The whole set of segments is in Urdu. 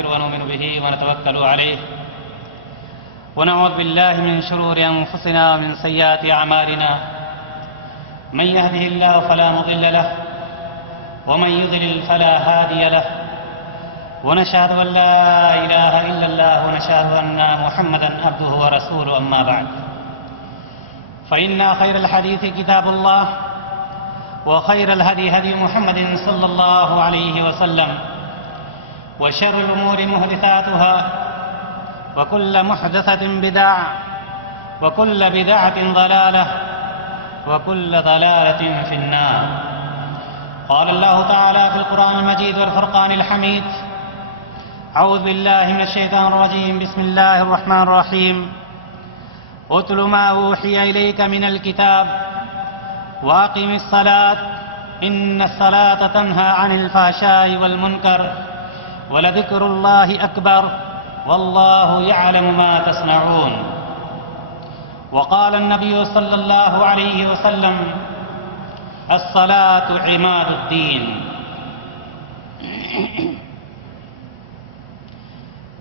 ونستغفره ونؤمن به ونتوكل عليه ونعوذ بالله من شرور أنفسنا ومن سيئات أعمالنا من يهده الله فلا مضل له ومن يضلل فلا هادي له ونشهد أن لا إله إلا الله ونشهد أن محمدا عبده ورسوله أما بعد فإن خير الحديث كتاب الله وخير الهدي هدي محمد صلى الله عليه وسلم وشر الأمور محدثاتها وكل محدثة بدعة وكل بدعة ضلالة وكل ضلالة في النار. قال الله تعالى في القرآن المجيد والفرقان الحميد: أعوذ بالله من الشيطان الرجيم. بسم الله الرحمن الرحيم. اتل ما أوحي إليك من الكتاب وأقم الصلاة إن الصلاة تنهى عن الفحشاء والمنكر ولذكر الله أكبر والله يعلم ما تصنعون. وقال النبي صلى الله عليه وسلم: الصلاة عماد الدين.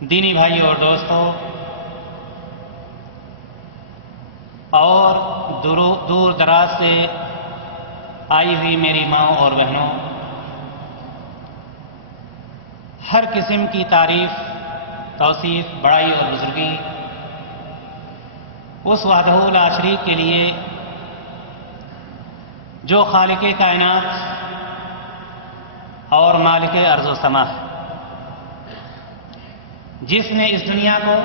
دینی بھائیوں اور دوستوں اور دور دراز سے آئی ہوئی میری ماں اور بہنوں، ہر قسم کی تعریف، توصیف، بڑائی اور بزرگی اس وحدہ لا شریک کے لیے جو خالق کائنات اور مالک ارض و سما ہے، جس نے اس دنیا کو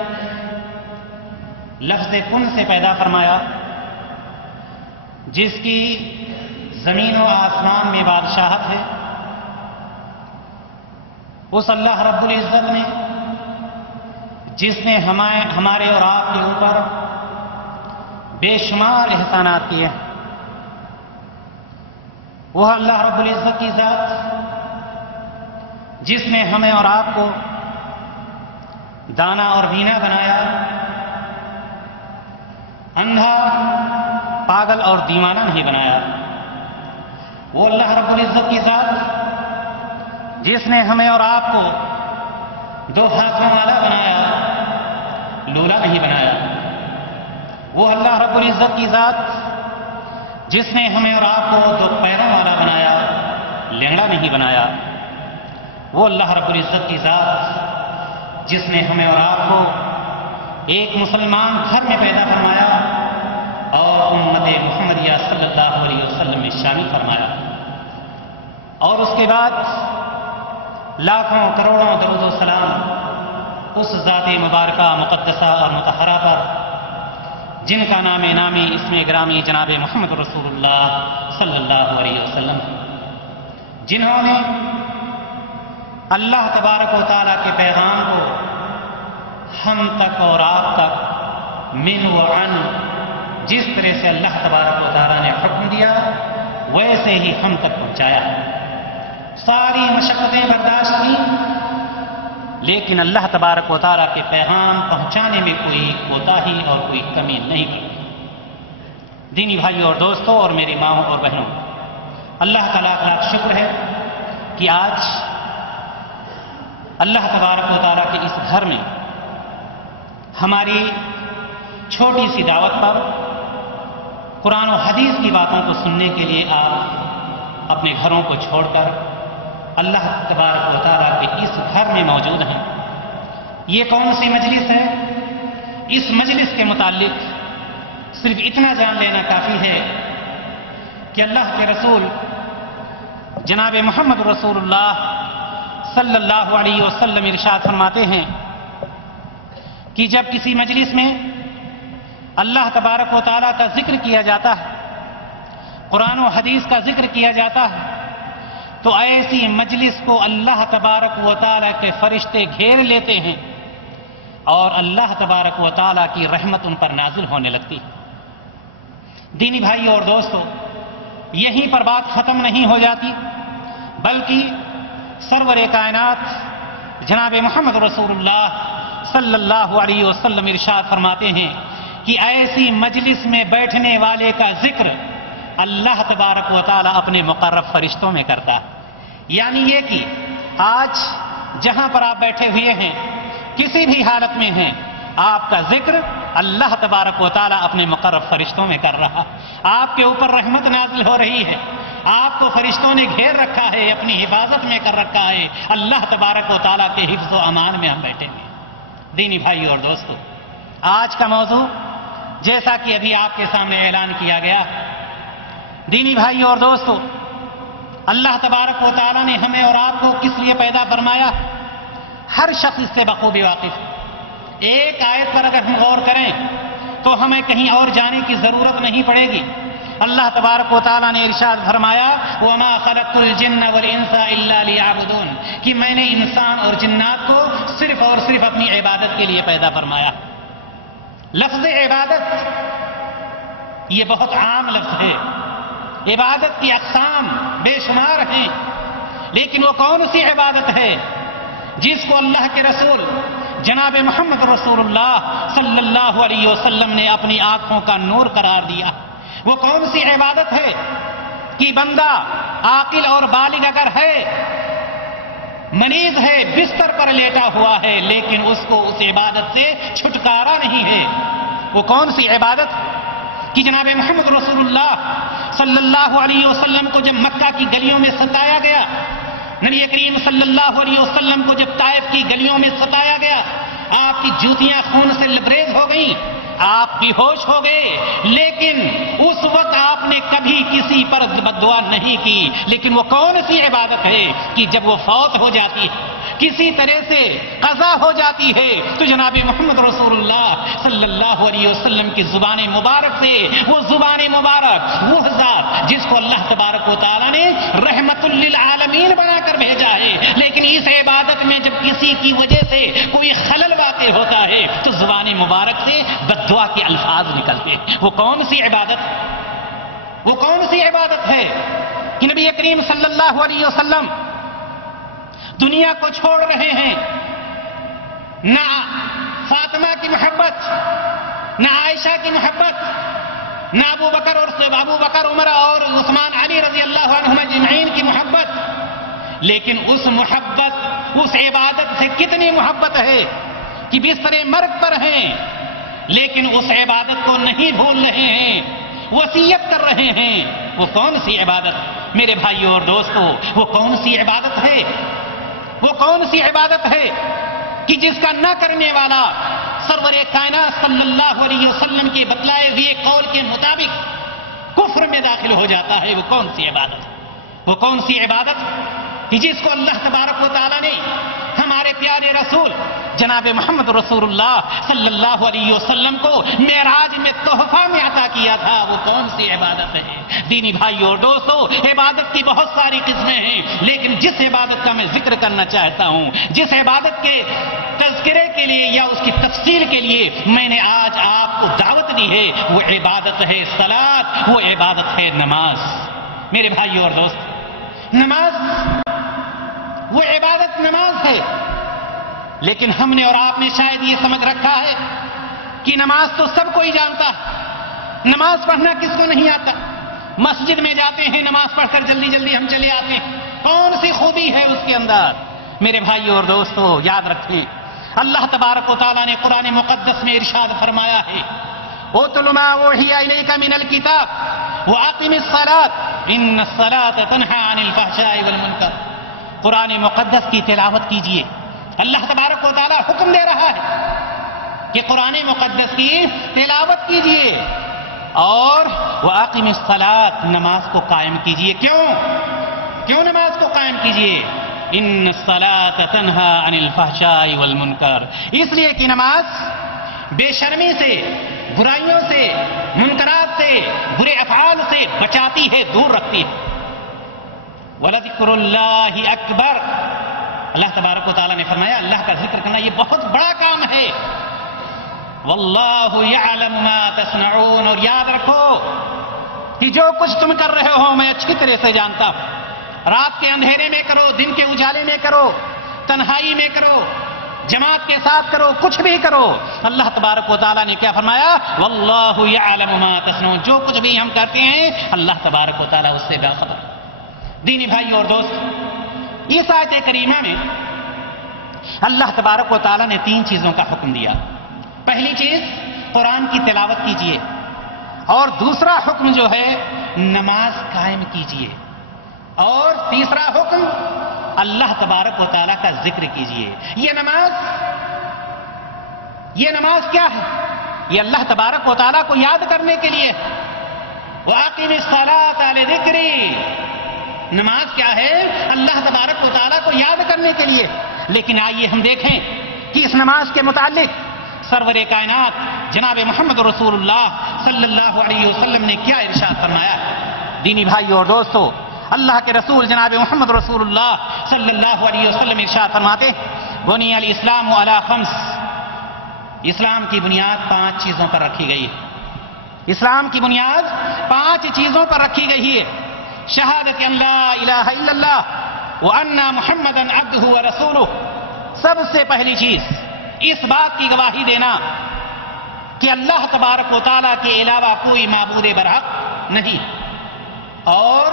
لفظ کن سے پیدا فرمایا، جس کی زمین و آسمان میں بادشاہت ہے، اس اللہ رب العزت نے جس نے ہمارے اور آپ کے اوپر بے شمار احسانات کیے ہیں، وہ اللہ رب العزت کی ذات جس نے ہمیں اور آپ کو دانا اور بینا بنایا، اندھا، پاگل اور دیوانہ نہیں بنایا، وہ اللہ رب العزت کی ذات جس نے ہمیں اور آپ کو دو ہاتھوں والا بنایا، لولا نہیں بنایا، وہ اللہ رب العزت کی ذات جس نے ہمیں اور آپ کو دو پیروں والا بنایا، لنگڑا نہیں بنایا، وہ اللہ رب العزت کی ذات جس نے ہمیں اور آپ کو ایک مسلمان گھر میں پیدا فرمایا اور امت محمدیہ صلی اللہ علیہ وسلم میں شامل فرمایا، اور اس کے بعد لاکھوں کروڑوں درود و سلام اس ذات مبارکہ مقدسہ اور مطہرہ پر جن کا نام نامی اسم گرامی جناب محمد رسول اللہ صلی اللہ علیہ وسلم، جنہوں نے اللہ تبارک و تعالیٰ کے پیغام کو ہم تک اور آپ تک من و عن جس طرح سے اللہ تبارک و تعالیٰ نے حکم دیا ویسے ہی ہم تک پہنچایا، ساری مشقتیں برداشت کی، لیکن اللہ تبارک و تعالیٰ کے پیغام پہنچانے میں کوئی کوتاہی اور کوئی کمی نہیں کی۔ دینی بھائیوں اور دوستوں اور میری ماں اور بہنوں، اللہ کا لاکھ لاکھ شکر ہے کہ آج اللہ تبارک و تعالیٰ کے اس گھر میں ہماری چھوٹی سی دعوت پر قرآن و حدیث کی باتوں کو سننے کے لیے آپ اپنے گھروں کو چھوڑ کر اللہ تبارک و تعالیٰ کے اس گھر میں موجود ہیں۔ یہ کون سی مجلس ہے؟ اس مجلس کے متعلق صرف اتنا جان لینا کافی ہے کہ اللہ کے رسول جناب محمد رسول اللہ صلی اللہ علیہ وسلم ارشاد فرماتے ہیں کہ جب کسی مجلس میں اللہ تبارک و تعالیٰ کا ذکر کیا جاتا ہے، قرآن و حدیث کا ذکر کیا جاتا ہے، تو ایسی مجلس کو اللہ تبارک و تعالیٰ کے فرشتے گھیر لیتے ہیں اور اللہ تبارک و تعالیٰ کی رحمت ان پر نازل ہونے لگتی ہے۔ دینی بھائی اور دوستو، یہیں پر بات ختم نہیں ہو جاتی، بلکہ سرور کائنات جناب محمد رسول اللہ صلی اللہ علیہ وسلم ارشاد فرماتے ہیں کہ ایسی مجلس میں بیٹھنے والے کا ذکر اللہ تبارک و تعالیٰ اپنے مقرب فرشتوں میں کرتا ہے۔ یعنی یہ کہ آج جہاں پر آپ بیٹھے ہوئے ہیں، کسی بھی حالت میں ہیں، آپ کا ذکر اللہ تبارک و تعالیٰ اپنے مقرب فرشتوں میں کر رہا، آپ کے اوپر رحمت نازل ہو رہی ہے، آپ کو فرشتوں نے گھیر رکھا ہے، اپنی حفاظت میں کر رکھا ہے، اللہ تبارک و تعالیٰ کے حفظ و امان میں ہم بیٹھے ہیں۔ دینی بھائی اور دوستو، آج کا موضوع جیسا کہ ابھی آپ کے سامنے اعلان کیا گیا، دینی بھائی اور دوستو، اللہ تبارک و تعالیٰ نے ہمیں اور آپ کو کس لیے پیدا فرمایا؟ ہر شخص اس سے بخوبی واقف۔ ایک آیت پر اگر ہم غور کریں تو ہمیں کہیں اور جانے کی ضرورت نہیں پڑے گی۔ اللہ تبارک و تعالیٰ نے ارشاد فرمایا وَمَا خَلَقْتُ الْجِنَّ وَالْإِنسَ إِلَّا لِيَعْبُدُونَ، کہ میں نے انسان اور جنات کو صرف اور صرف اپنی عبادت کے لیے پیدا فرمایا۔ لفظ عبادت یہ بہت عام لفظ ہے، عبادت کی اقسام بے شمار ہیں، لیکن وہ کون سی عبادت ہے جس کو اللہ کے رسول جناب محمد رسول اللہ صلی اللہ علیہ وسلم نے اپنی آنکھوں کا نور قرار دیا؟ وہ کون سی عبادت ہے کہ بندہ عاقل اور بالغ اگر ہے، مریض ہے، بستر پر لیٹا ہوا ہے، لیکن اس کو اس عبادت سے چھٹکارا نہیں ہے؟ وہ کون سی عبادت کہ جناب محمد رسول اللہ صلی اللہ علیہ وسلم کو جب مکہ کی گلیوں میں ستایا گیا، نبی کریم صلی اللہ علیہ وسلم کو جب طائف کی گلیوں میں ستایا گیا، آپ کی جوتیاں خون سے لبریز ہو گئیں، آپ بے ہوش ہو گئے، لیکن اس وقت آپ نے کبھی کسی پر بد دعا نہیں کی۔ لیکن وہ کون سی عبادت ہے کہ جب وہ فوت ہو جاتی ہے، کسی طرح سے قضا ہو جاتی ہے، تو جناب محمد رسول اللہ صلی اللہ علیہ وسلم کی زبان مبارک سے، وہ زبان مبارک، وہ ذات جس کو اللہ تبارک و تعالیٰ نے رحمت للعالمین بنا کر بھیجا ہے، لیکن اس عبادت میں جب کسی کی وجہ سے کوئی خلل واقع ہوتا ہے تو زبان مبارک سے بددعا کے الفاظ نکلتے ہیں۔ وہ کون سی عبادت، وہ کون سی عبادت ہے کہ نبی کریم صلی اللہ علیہ وسلم دنیا کو چھوڑ رہے ہیں، نہ فاطمہ کی محبت، نہ عائشہ کی محبت، نہ ابو بکر عمر اور عثمان علی رضی اللہ عنہم اجمعین کی محبت، لیکن اس محبت، اس عبادت سے کتنی محبت ہے کہ بستر مرگ پر ہیں لیکن اس عبادت کو نہیں بھول رہے ہیں، وصیت کر رہے ہیں۔ وہ کون سی عبادت میرے بھائیوں اور دوستوں، وہ کون سی عبادت ہے، وہ کون سی عبادت ہے کہ جس کا نہ کرنے والا سرور کائنات صلی اللہ علیہ وسلم کے بتلائے ہوئے قول کے مطابق کفر میں داخل ہو جاتا ہے؟ وہ کون سی عبادت، وہ کون سی عبادت کہ جس کو اللہ تبارک و تعالیٰ نے ہمارے پیارے رسول جناب محمد رسول اللہ صلی اللہ علیہ وسلم کو معراج میں تحفہ میں عطا کیا تھا؟ وہ کون سی عبادت ہے؟ دینی بھائیوں اور دوستوں، عبادت کی بہت ساری قسمیں ہیں، لیکن جس عبادت کا میں ذکر کرنا چاہتا ہوں، جس عبادت کے تذکرے کے لیے یا اس کی تفصیل کے لیے میں نے آج آپ کو دعوت دی ہے، وہ عبادت ہے صلاۃ، وہ عبادت ہے نماز۔ میرے بھائیوں اور دوستوں، نماز، وہ عبادت نماز ہے، لیکن ہم نے اور آپ نے شاید یہ سمجھ رکھا ہے کہ نماز تو سب کوئی جانتا ہے، نماز پڑھنا کس کو نہیں آتا؟ مسجد میں جاتے ہیں، نماز پڑھ کر جلدی جلدی ہم چلے آتے ہیں، کون سی خوبی ہے اس کے اندر؟ میرے بھائیوں اور دوستوں، یاد رکھیں، اللہ تبارک و تعالیٰ نے قرآن مقدس میں ارشاد فرمایا ہے اُتْلُ مَا أُوحِيَ إِلَيْكَ مِنَ الْكِتَابِ وَأَقِمِ الصَّلَاةَ إِنَّ الصَّلَاةَ تَنْهَىٰ عَنِ الْفَحْشَاءِ وَالْمُنكَرِ۔ قرآن مقدس کی تلاوت کیجئے، اللہ تبارک و تعالیٰ حکم دے رہا ہے کہ قرآن مقدس کی تلاوت کیجئے اور وَأَقِمِ الصَّلَاةَ، نماز کو قائم کیجئے۔ کیوں نماز کو قائم کیجئے؟ إِنَّ الصَّلَاةَ تَنْهَىٰ عَنِ الْفَحْشَاءِ وَالْمُنكَرِ، اس لیے کہ نماز بے شرمی سے، برائیوں سے، منکرات سے، برے افعال سے بچاتی ہے، دور رکھتی ہے۔ وَلَذِكْرُ اللَّهِ أَكْبَرُ، اللہ تبارک و تعالیٰ نے فرمایا اللہ کا ذکر کرنا یہ بہت بڑا کام ہے۔ وَاللَّهُ يَعْلَمُ مَا تَصْنَعُونَ، اور یاد رکھو کہ جو کچھ تم کر رہے ہو میں اچھی طرح سے جانتا ہوں، رات کے اندھیرے میں کرو، دن کے اجالے میں کرو، تنہائی میں کرو، جماعت کے ساتھ کرو، کچھ بھی کرو، اللہ تبارک و تعالیٰ نے کیا فرمایا؟ وَاللَّهُ يَعْلَمُ مَا تَصْنَعُونَ، جو کچھ بھی ہم کرتے ہیں اللہ تبارک و تعالیٰ اس سے باخبر۔ دینی بھائیوں اور دوست، اس آیت کریمہ میں اللہ تبارک و تعالیٰ نے 3 چیزوں کا حکم دیا. پہلی چیز قرآن کی تلاوت کیجئے، اور دوسرا حکم جو ہے نماز قائم کیجئے، اور تیسرا حکم اللہ تبارک و تعالیٰ کا ذکر کیجئے. یہ نماز کیا ہے؟ یہ اللہ تبارک و تعالیٰ کو یاد کرنے کے لیے. وَأَقِمِ الصَّلَاةَ لِذِكْرِي. نماز کیا ہے؟ اللہ تبارک و تعالیٰ کو یاد کرنے کے لیے. لیکن آئیے ہم دیکھیں کہ اس نماز کے متعلق سرور کائنات جناب محمد رسول اللہ صلی اللہ علیہ وسلم نے کیا ارشاد فرمایا. دینی بھائیو اور دوستو، اللہ کے رسول جناب محمد رسول اللہ صلی اللہ علیہ وسلم ارشاد فرماتے بنی الاسلام علی 5. اسلام کی بنیاد 5 چیزوں پر رکھی گئی ہے. اسلام کی بنیاد 5 چیزوں پر رکھی گئی ہے. شہادت ان لا الہ الا اللہ وان محمدا عبدہ ورسولہ. سب سے پہلی چیز اس بات کی گواہی دینا کہ اللہ تبارک و تعالیٰ کے علاوہ کوئی معبود برحق نہیں، اور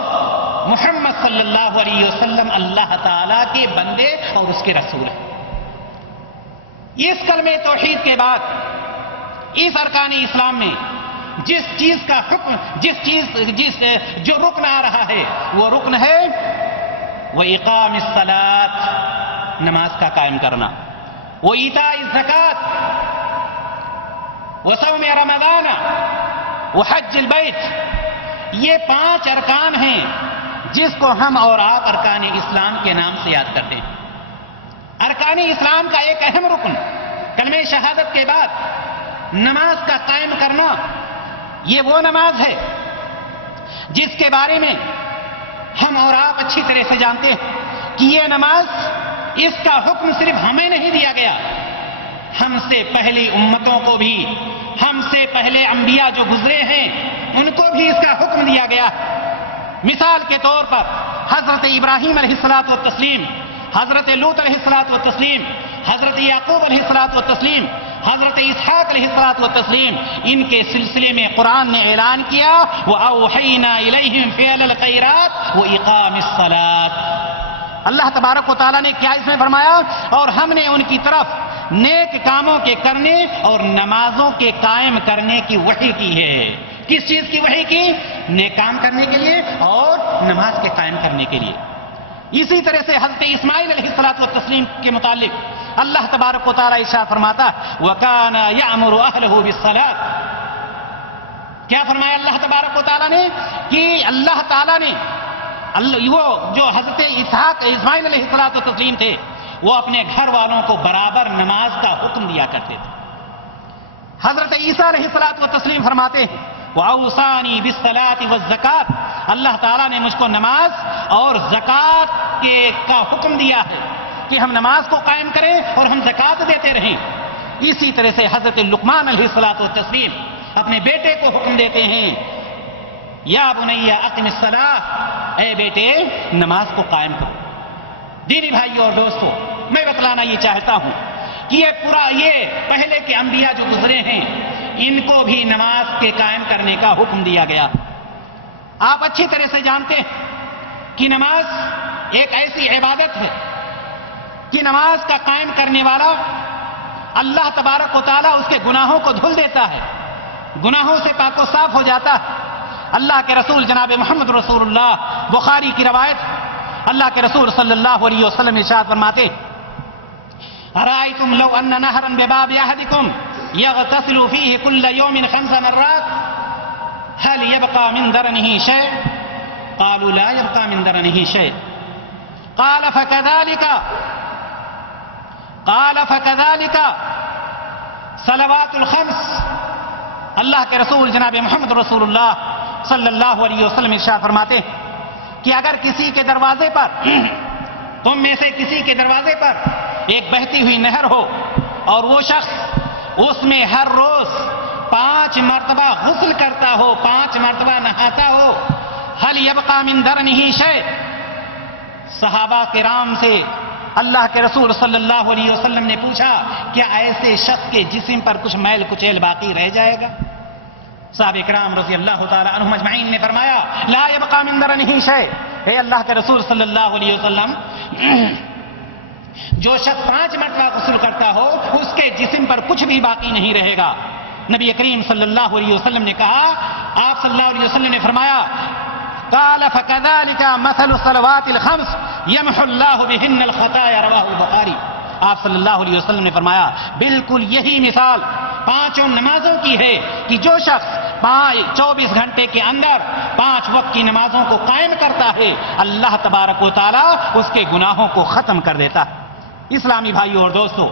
محمد صلی اللہ علیہ وسلم اللہ تعالیٰ کے بندے اور اس کے رسول ہیں. اس کلمہ توحید کے بعد اس ارکان اسلام میں جس چیز کا حکم جو رکن آ رہا ہے وہ رکن ہے وہ اقام الصلاۃ، نماز کا قائم کرنا، وہ ایتاء الزکات، وہ صوم رمضان، وہ حج البیت. یہ 5 ارکان ہیں جس کو ہم اور آپ ارکان اسلام کے نام سے یاد کرتے ہیں. ارکان اسلام کا ایک اہم رکن کلمہ شہادت کے بعد نماز کا قائم کرنا. یہ وہ نماز ہے جس کے بارے میں ہم اور آپ اچھی طرح سے جانتے ہیں کہ یہ نماز، اس کا حکم صرف ہمیں نہیں دیا گیا، ہم سے پہلی امتوں کو بھی، ہم سے پہلے انبیاء جو گزرے ہیں ان کو بھی اس کا حکم دیا گیا. مثال کے طور پر حضرت ابراہیم علیہ الصلوۃ والتسلیم، حضرت لوط علیہ الصلوۃ والتسلیم، حضرت یعقوب علیہ الصلوۃ والتسلیم، حضرت اسحاق علیہ الصلوۃ والتسلیم، ان کے سلسلے میں قرآن نے اعلان کیا وَأَوْحَيْنَا إِلَيْهِمْ فِعْلَ الْخَيْرَاتِ وَإِقَامِ الصَّلَاةِ. اللہ تبارک و تعالیٰ نے کیا اس میں فرمایا؟ اور ہم نے ان کی طرف نیک کاموں کے کرنے اور نمازوں کے قائم کرنے کی وحی کی ہے. کس چیز کی وحی کی؟ نیک کام کرنے کے لیے اور نماز کے قائم کرنے کے لیے. اسی طرح سے حضرت اسماعیل علیہ الصلوۃ والتسلیم کے متعلق اللہ تبارک و تعالیٰ ارشاد فرماتا وَكَانَ يَأْمُرُ أَهْلَهُ بِالصَّلَاةِ. کیا فرمایا اللہ تبارک و تعالیٰ نے؟ کہ اللہ تعالیٰ نے وہ جو حضرت اسماعیل علیہ الصلوۃ والتسلیم تھے وہ اپنے گھر والوں کو برابر نماز کا حکم دیا کرتے تھے. حضرت عیسیٰ علیہ الصلوۃ والتسلیم فرماتے ہیں وَأَوْصَانِي بِالصَّلَاةِ وَالزَّكَاةِ. اللہ تعالیٰ نے مجھ کو نماز اور زکوٰۃ کا حکم دیا ہے کہ ہم نماز کو قائم کریں اور ہم زکوٰۃ دیتے رہیں. اسی طرح سے حضرت لقمان علیہ الصلوۃ والتسلیم اپنے بیٹے کو حکم دیتے ہیں یا بنی اقم الصلاۃ، اے بیٹے نماز کو قائم کرو. دینی بھائیو اور دوستو، میں بتلانا یہ چاہتا ہوں کہ یہ پہلے کے انبیاء جو گزرے ہیں ان کو بھی نماز کے قائم کرنے کا حکم دیا گیا. آپ اچھی طرح سے جانتے ہیں کہ نماز ایک ایسی عبادت ہے کہ نماز کا قائم کرنے والا اللہ تبارک و تعالیٰ اس کے گناہوں کو دھل دیتا ہے، گناہوں سے پاک و صاف ہو جاتا ہے. اللہ کے رسول جناب محمد رسول اللہ، بخاری کی روایت، اللہ کے رسول صلی اللہ علیہ وسلم ارشاد فرماتے ارائیتم لو ان نہرا بباب احدکم یغتسل فیہ کل یوم 5 مرات هل يبقى من درنه شيء؟ قالوا لا يبقى من درنه شيء. قال فكذلك صلوات الخمس. اللہ کے رسول جناب محمد رسول اللہ صلی اللہ علیہ وسلم ارشاد فرماتے کہ اگر کسی کے دروازے پر، تم میں سے کسی کے دروازے پر ایک بہتی ہوئی نہر ہو اور وہ شخص اس میں ہر روز 5 مرتبہ غسل کرتا ہو، 5 مرتبہ نہاتا ہو، هل يبقى من درنه شيء. صحابہ کرام سے اللہ کے رسول صلی اللہ علیہ وسلم نے پوچھا کیا ایسے شخص کے جسم پر کچھ میل کچیل باقی رہ جائے گا؟ صحابہ کرام رضی اللہ تعالی عنہم اجمعین نے فرمایا لا يبقى من درنه شيء. اے اللہ کے رسول صلی اللہ علیہ وسلم، جو شخص 5 مرتبہ غسل کرتا ہو اس کے جسم پر کچھ بھی باقی نہیں رہے گا۔ نبی کریم صلی اللہ علیہ وسلم نے کہا، آپ صلی اللہ علیہ وسلم نے فرمایا، قال فكذلك مثل الصلوات الخمس يمحو الله بهن الخطايا، رواه البخاری۔ آپ صلی اللہ علیہ وسلم نے فرمایا بالکل یہی مثال 5 نمازوں کی ہے کہ جو شخص 24 گھنٹے کے اندر 5 وقت کی نمازوں کو قائم کرتا ہے، اللہ تبارک و تعالی اس کے گناہوں کو ختم کر دیتا ہے۔ اسلامی بھائیوں اور دوستوں،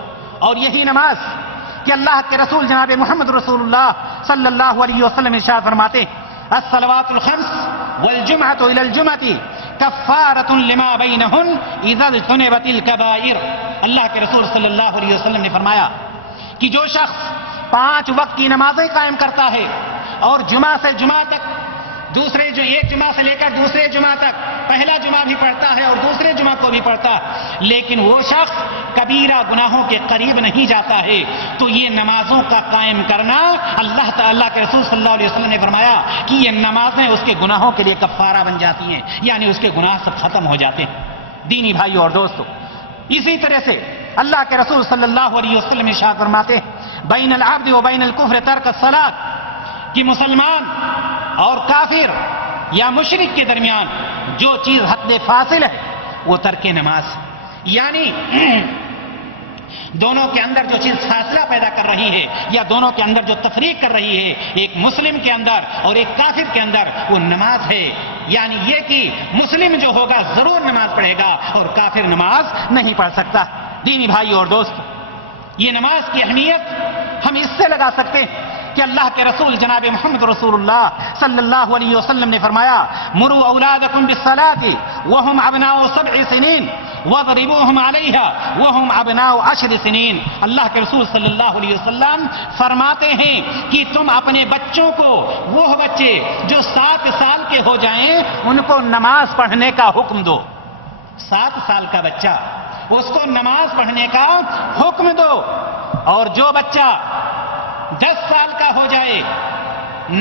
اور یہی نماز کہ اللہ کے رسول جناب محمد رسول اللہ صلی اللہ علیہ وسلم ارشاد فرماتے، الصلوات الخمس والجمعة الى الجمعة کفارۃ لما بینہن اذا اجتنبت الکبائر۔ اللہ کے رسول صلی اللہ علیہ وسلم نے فرمایا کہ جو شخص 5 وقت کی نمازیں قائم کرتا ہے اور جمعہ سے جمعہ تک ایک جمعہ سے لے کر دوسرے جمعہ تک پہلا جمعہ بھی پڑھتا ہے اور دوسرے جمعہ کو بھی پڑھتا ہے، لیکن وہ شخص کبیرہ گناہوں کے قریب نہیں جاتا ہے، تو یہ نمازوں کا قائم کرنا، اللہ تعالیٰ کے رسول صلی اللہ علیہ وسلم نے فرمایا کہ یہ نمازیں اس کے گناہوں کے لیے کفارہ بن جاتی ہیں، یعنی اس کے گناہ سب ختم ہو جاتے ہیں۔ دینی بھائیوں اور دوستوں، اسی طرح سے اللہ کے رسول صلی اللہ علیہ وسلم ارشاد فرماتے ہیں، بین العبد و بین الکفر ترک الصلاۃ، کہ مسلمان اور کافر یا مشرک کے درمیان جو چیز حد فاصل ہے وہ ترک نماز، یعنی دونوں کے اندر جو چیز فاصلہ پیدا کر رہی ہے یا دونوں کے اندر جو تفریق کر رہی ہے ایک مسلم کے اندر اور ایک کافر کے اندر، وہ نماز ہے۔ یعنی یہ کہ مسلم جو ہوگا ضرور نماز پڑھے گا اور کافر نماز نہیں پڑھ سکتا۔ دینی بھائی اور دوست، یہ نماز کی اہمیت ہم اس سے لگا سکتے ہیں کہ اللہ کے رسول جناب محمد رسول اللہ صلی اللہ علیہ وسلم نے فرمایا، مروا اولادکم بالصلاۃ وهم ابناء 7 سنین واضربوهم علیہا وهم ابناء 10 سنین۔ اللہ کے رسول صلی اللہ علیہ وسلم فرماتے ہیں کہ تم اپنے بچوں کو، وہ بچے جو 7 سال کے ہو جائیں، ان کو نماز پڑھنے کا حکم دو۔ 7 سال کا بچہ، اس کو نماز پڑھنے کا حکم دو، اور جو بچہ 10 سال کا ہو جائے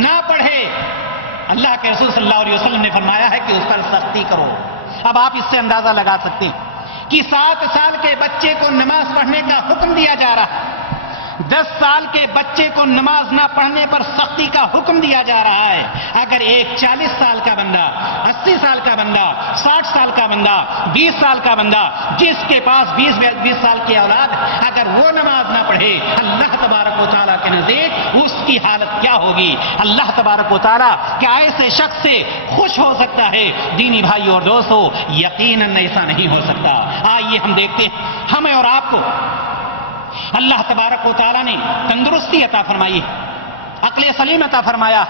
نہ پڑھے، اللہ کے رسول صلی اللہ علیہ وسلم نے فرمایا ہے کہ اس پر سختی کرو۔ اب آپ اس سے اندازہ لگا سکتے ہیں کہ 7 سال کے بچے کو نماز پڑھنے کا حکم دیا جا رہا ہے، 10 سال کے بچے کو نماز نہ پڑھنے پر سختی کا حکم دیا جا رہا ہے۔ اگر ایک 40 سال کا بندہ، 80 سال کا بندہ، 60 سال کا بندہ، 20 سال کا بندہ، جس کے پاس 20 سال کی اولاد، اگر وہ نماز نہ پڑھے، اللہ تبارک و تعالیٰ کے نزدیک اس کی حالت کیا ہوگی؟ اللہ تبارک و تعالیٰ کیا ایسے شخص سے خوش ہو سکتا ہے؟ دینی بھائی اور دوستو، یقیناً ایسا نہیں ہو سکتا۔ آئیے ہم دیکھتے ہیں، ہمیں اور آپ کو اللہ تبارک و تعالیٰ نے تندرستی عطا فرمائی، عقل سلیم عطا فرمایا،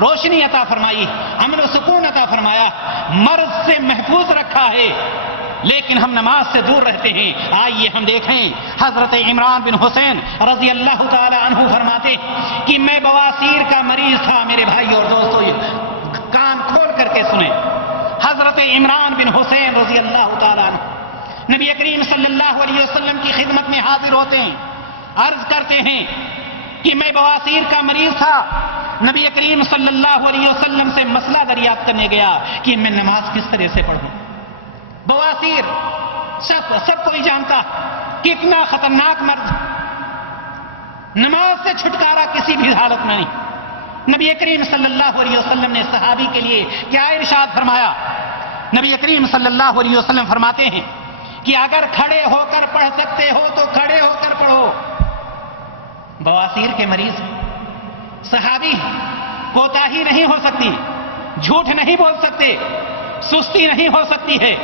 روشنی عطا فرمائی، امن و سکون عطا فرمایا، مرض سے محفوظ رکھا ہے، لیکن ہم نماز سے دور رہتے ہیں۔ آئیے ہم دیکھیں، حضرت عمران بن حسین رضی اللہ تعالی عنہ فرماتے کہ میں بواسیر کا مریض تھا۔ میرے بھائی اور دوستو، کان کھول کر کے سنیں، حضرت عمران بن حسین رضی اللہ تعالی عنہ نبی کریم صلی اللہ علیہ وسلم کی خدمت میں حاضر ہوتے ہیں، عرض کرتے ہیں کہ میں بواسیر کا مریض تھا، نبی کریم صلی اللہ علیہ وسلم سے مسئلہ دریافت کرنے گیا کہ میں نماز کس طرح سے پڑھوں۔ بواسیر سب کوئی جانتا کتنا خطرناک مرض، نماز سے چھٹکارا کسی بھی حالت میں نہیں۔ نبی کریم صلی اللہ علیہ وسلم نے صحابی کے لیے کیا ارشاد فرمایا؟ نبی کریم صلی اللہ علیہ وسلم فرماتے ہیں کہ اگر کھڑے ہو کر پڑھ سکتے ہو تو کھڑے ہو کر پڑھو۔ بواسیر کے مریض، صحابی، کوتاہی نہیں ہو سکتی، جھوٹ نہیں بول سکتے، سستی نہیں ہو سکتی ہے۔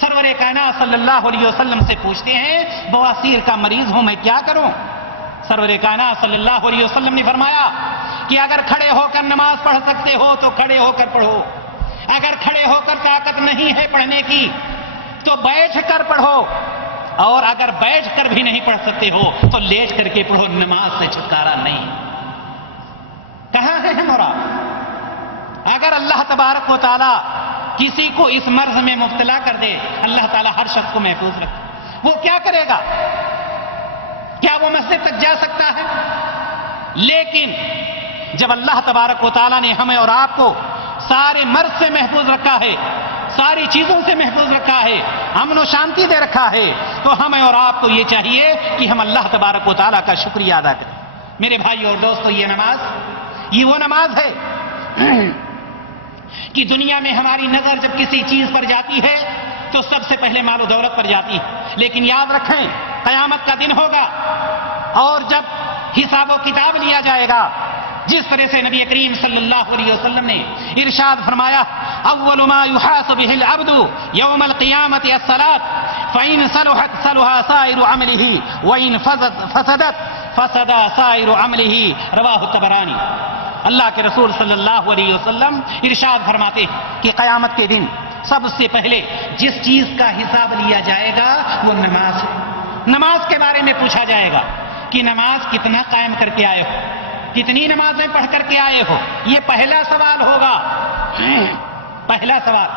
سرور کائنات صلی اللہ علیہ وسلم سے پوچھتے ہیں، بواسیر کا مریض ہوں، میں کیا کروں؟ سرور کائنات صلی اللہ علیہ وسلم نے فرمایا کہ اگر کھڑے ہو کر نماز پڑھ سکتے ہو تو کھڑے ہو کر پڑھو، اگر کھڑے ہو کر طاقت نہیں ہے پڑھنے کی تو بیٹھ کر پڑھو، اور اگر بیٹھ کر بھی نہیں پڑھ سکتے ہو تو لیٹ کر کے پڑھو، نماز سے چھٹکارا نہیں۔ کہاں ہے ہم اور آپ؟ اگر اللہ تبارک و تعالی کسی کو اس مرض میں مبتلا کر دے، اللہ تعالی ہر شخص کو محفوظ رکھے، وہ کیا کرے گا؟ کیا وہ مسجد تک جا سکتا ہے؟ لیکن جب اللہ تبارک و تعالی نے ہمیں اور آپ کو سارے مرض سے محفوظ رکھا ہے، ساری چیزوں سے محفوظ رکھا ہے، امن و شانتی دے رکھا ہے، تو ہمیں اور آپ کو یہ چاہیے کہ ہم اللہ تبارک و تعالیٰ کا شکریہ ادا کریں۔ میرے بھائی اور دوستو، یہ وہ نماز ہے کہ دنیا میں ہماری نظر جب کسی چیز پر جاتی ہے تو سب سے پہلے مال و دولت پر جاتی ہے، لیکن یاد رکھیں قیامت کا دن ہوگا اور جب حساب و کتاب لیا جائے گا، جس طرح سے نبی کریم صلی اللہ علیہ وسلم نے ارشاد فرمایا، اول ما يحاسب به العبد يوم القيامة الصلاة فإن صلحت صلح سائر عمله وإن فسدت فسد سائر عمله، رواہ الطبرانی۔ اللہ کے رسول صلی اللہ علیہ وسلم ارشاد فرماتے ہیں کہ قیامت کے دن سب سے پہلے جس چیز کا حساب لیا جائے گا وہ نماز ہے۔ نماز کے بارے میں پوچھا جائے گا کہ نماز کتنا قائم کر کے آئے ہو، کتنی نمازیں پڑھ کر کے آئے ہو، یہ پہلا سوال ہوگا، پہلا سوال۔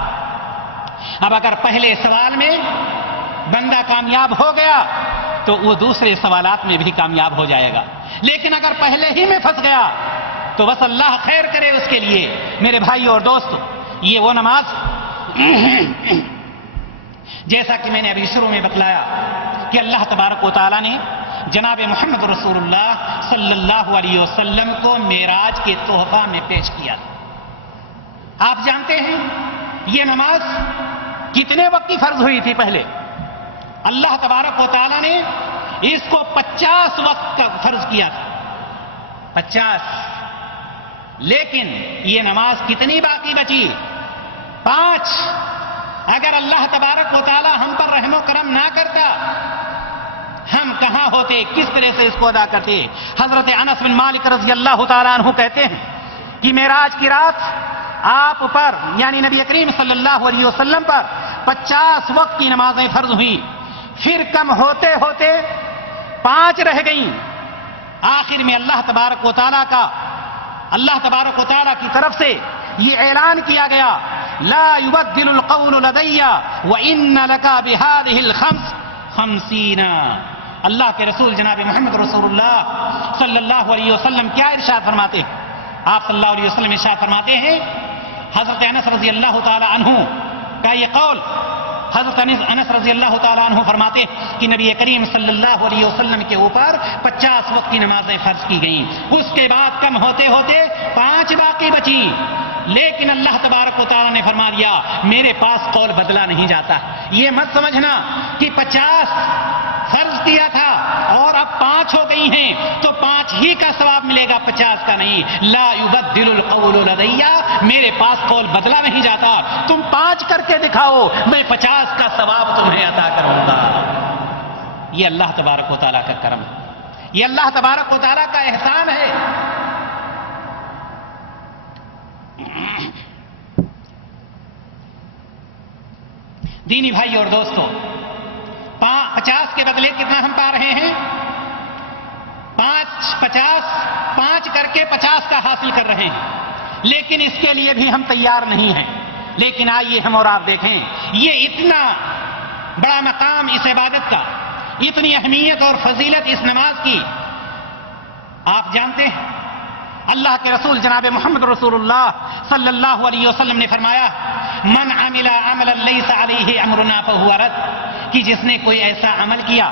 اب اگر پہلے سوال میں بندہ کامیاب ہو گیا تو وہ دوسرے سوالات میں بھی کامیاب ہو جائے گا، لیکن اگر پہلے ہی میں پھنس گیا تو بس اللہ خیر کرے اس کے لیے۔ میرے بھائی اور دوستو، یہ وہ نماز جیسا کہ میں نے ابھی شروع میں بتلایا کہ اللہ تبارک و تعالیٰ نے جناب محمد رسول اللہ صلی اللہ علیہ وسلم کو معراج کے تحفہ میں پیش کیا۔ آپ جانتے ہیں یہ نماز کتنے وقت کی فرض ہوئی تھی؟ پہلے اللہ تبارک و تعالیٰ نے اس کو 50 وقت کا فرض کیا تھا، 50۔ لیکن یہ نماز کتنی باقی بچی؟ 5۔ اگر اللہ تبارک و تعالیٰ ہم پر رحم و کرم نہ کرتا، ہم کہاں ہوتے، کس طرح سے اس کو ادا کرتے؟ حضرت انس بن مالک رضی اللہ تعالیٰ عنہ کہتے ہیں کہ معراج کی رات آپ پر یعنی نبی کریم صلی اللہ علیہ وسلم پر 50 وقت کی نمازیں فرض ہوئیں، پھر کم ہوتے ہوتے 5 رہ گئیں۔ آخر میں اللہ تبارک و تعالیٰ کی طرف سے یہ اعلان کیا گیا، لا يبدل القول لدي وان لك بهذه الخمس 50۔ اللہ کے رسول جناب محمد رسول اللہ صلی اللہ علیہ وسلم کیا ارشاد فرماتے ہیں؟ آپ صلی اللہ علیہ وسلم ارشاد فرماتے ہیں، حضرت انس رضی اللہ تعالی عنہ کا یہ قول، حضرت انس رضی اللہ تعالی عنہ فرماتے ہیں کہ نبی کریم صلی اللہ علیہ وسلم کے اوپر 50 وقت کی نمازیں فرض کی گئیں، اس کے بعد کم ہوتے ہوتے 5 باقی بچی، لیکن اللہ تبارک و تعالیٰ نے فرما دیا میرے پاس قول بدلا نہیں جاتا۔ یہ مت سمجھنا کہ 50 فرض کیا تھا اور اب 5 ہو گئی ہیں تو 5 ہی کا ثواب ملے گا، 50 کا نہیں۔ لا يبدل القول لدي، میرے پاس قول بدلا نہیں جاتا، تم 5 کر کے دکھاؤ، میں 50 کا ثواب تمہیں عطا کروں گا۔ یہ اللہ تبارک و تعالیٰ کا کرم ہے، یہ اللہ تبارک و تعالیٰ کا احسان ہے۔ دینی بھائی اور دوستو، 50 کے بدلے کتنا ہم پا رہے ہیں؟ 5 کر کے 50 کا حاصل کر رہے ہیں، لیکن اس کے لیے بھی ہم تیار نہیں ہیں۔ لیکن آئیے ہم اور آپ دیکھیں، یہ اتنا بڑا مقام اس عبادت کا، اتنی اہمیت اور فضیلت اس نماز کی، آپ جانتے ہیں اللہ کے رسول جناب محمد رسول اللہ صلی اللہ علیہ وسلم نے فرمایا، من عمل عملا لیس علیہ امرنا فہو رد، کہ جس نے کوئی ایسا عمل کیا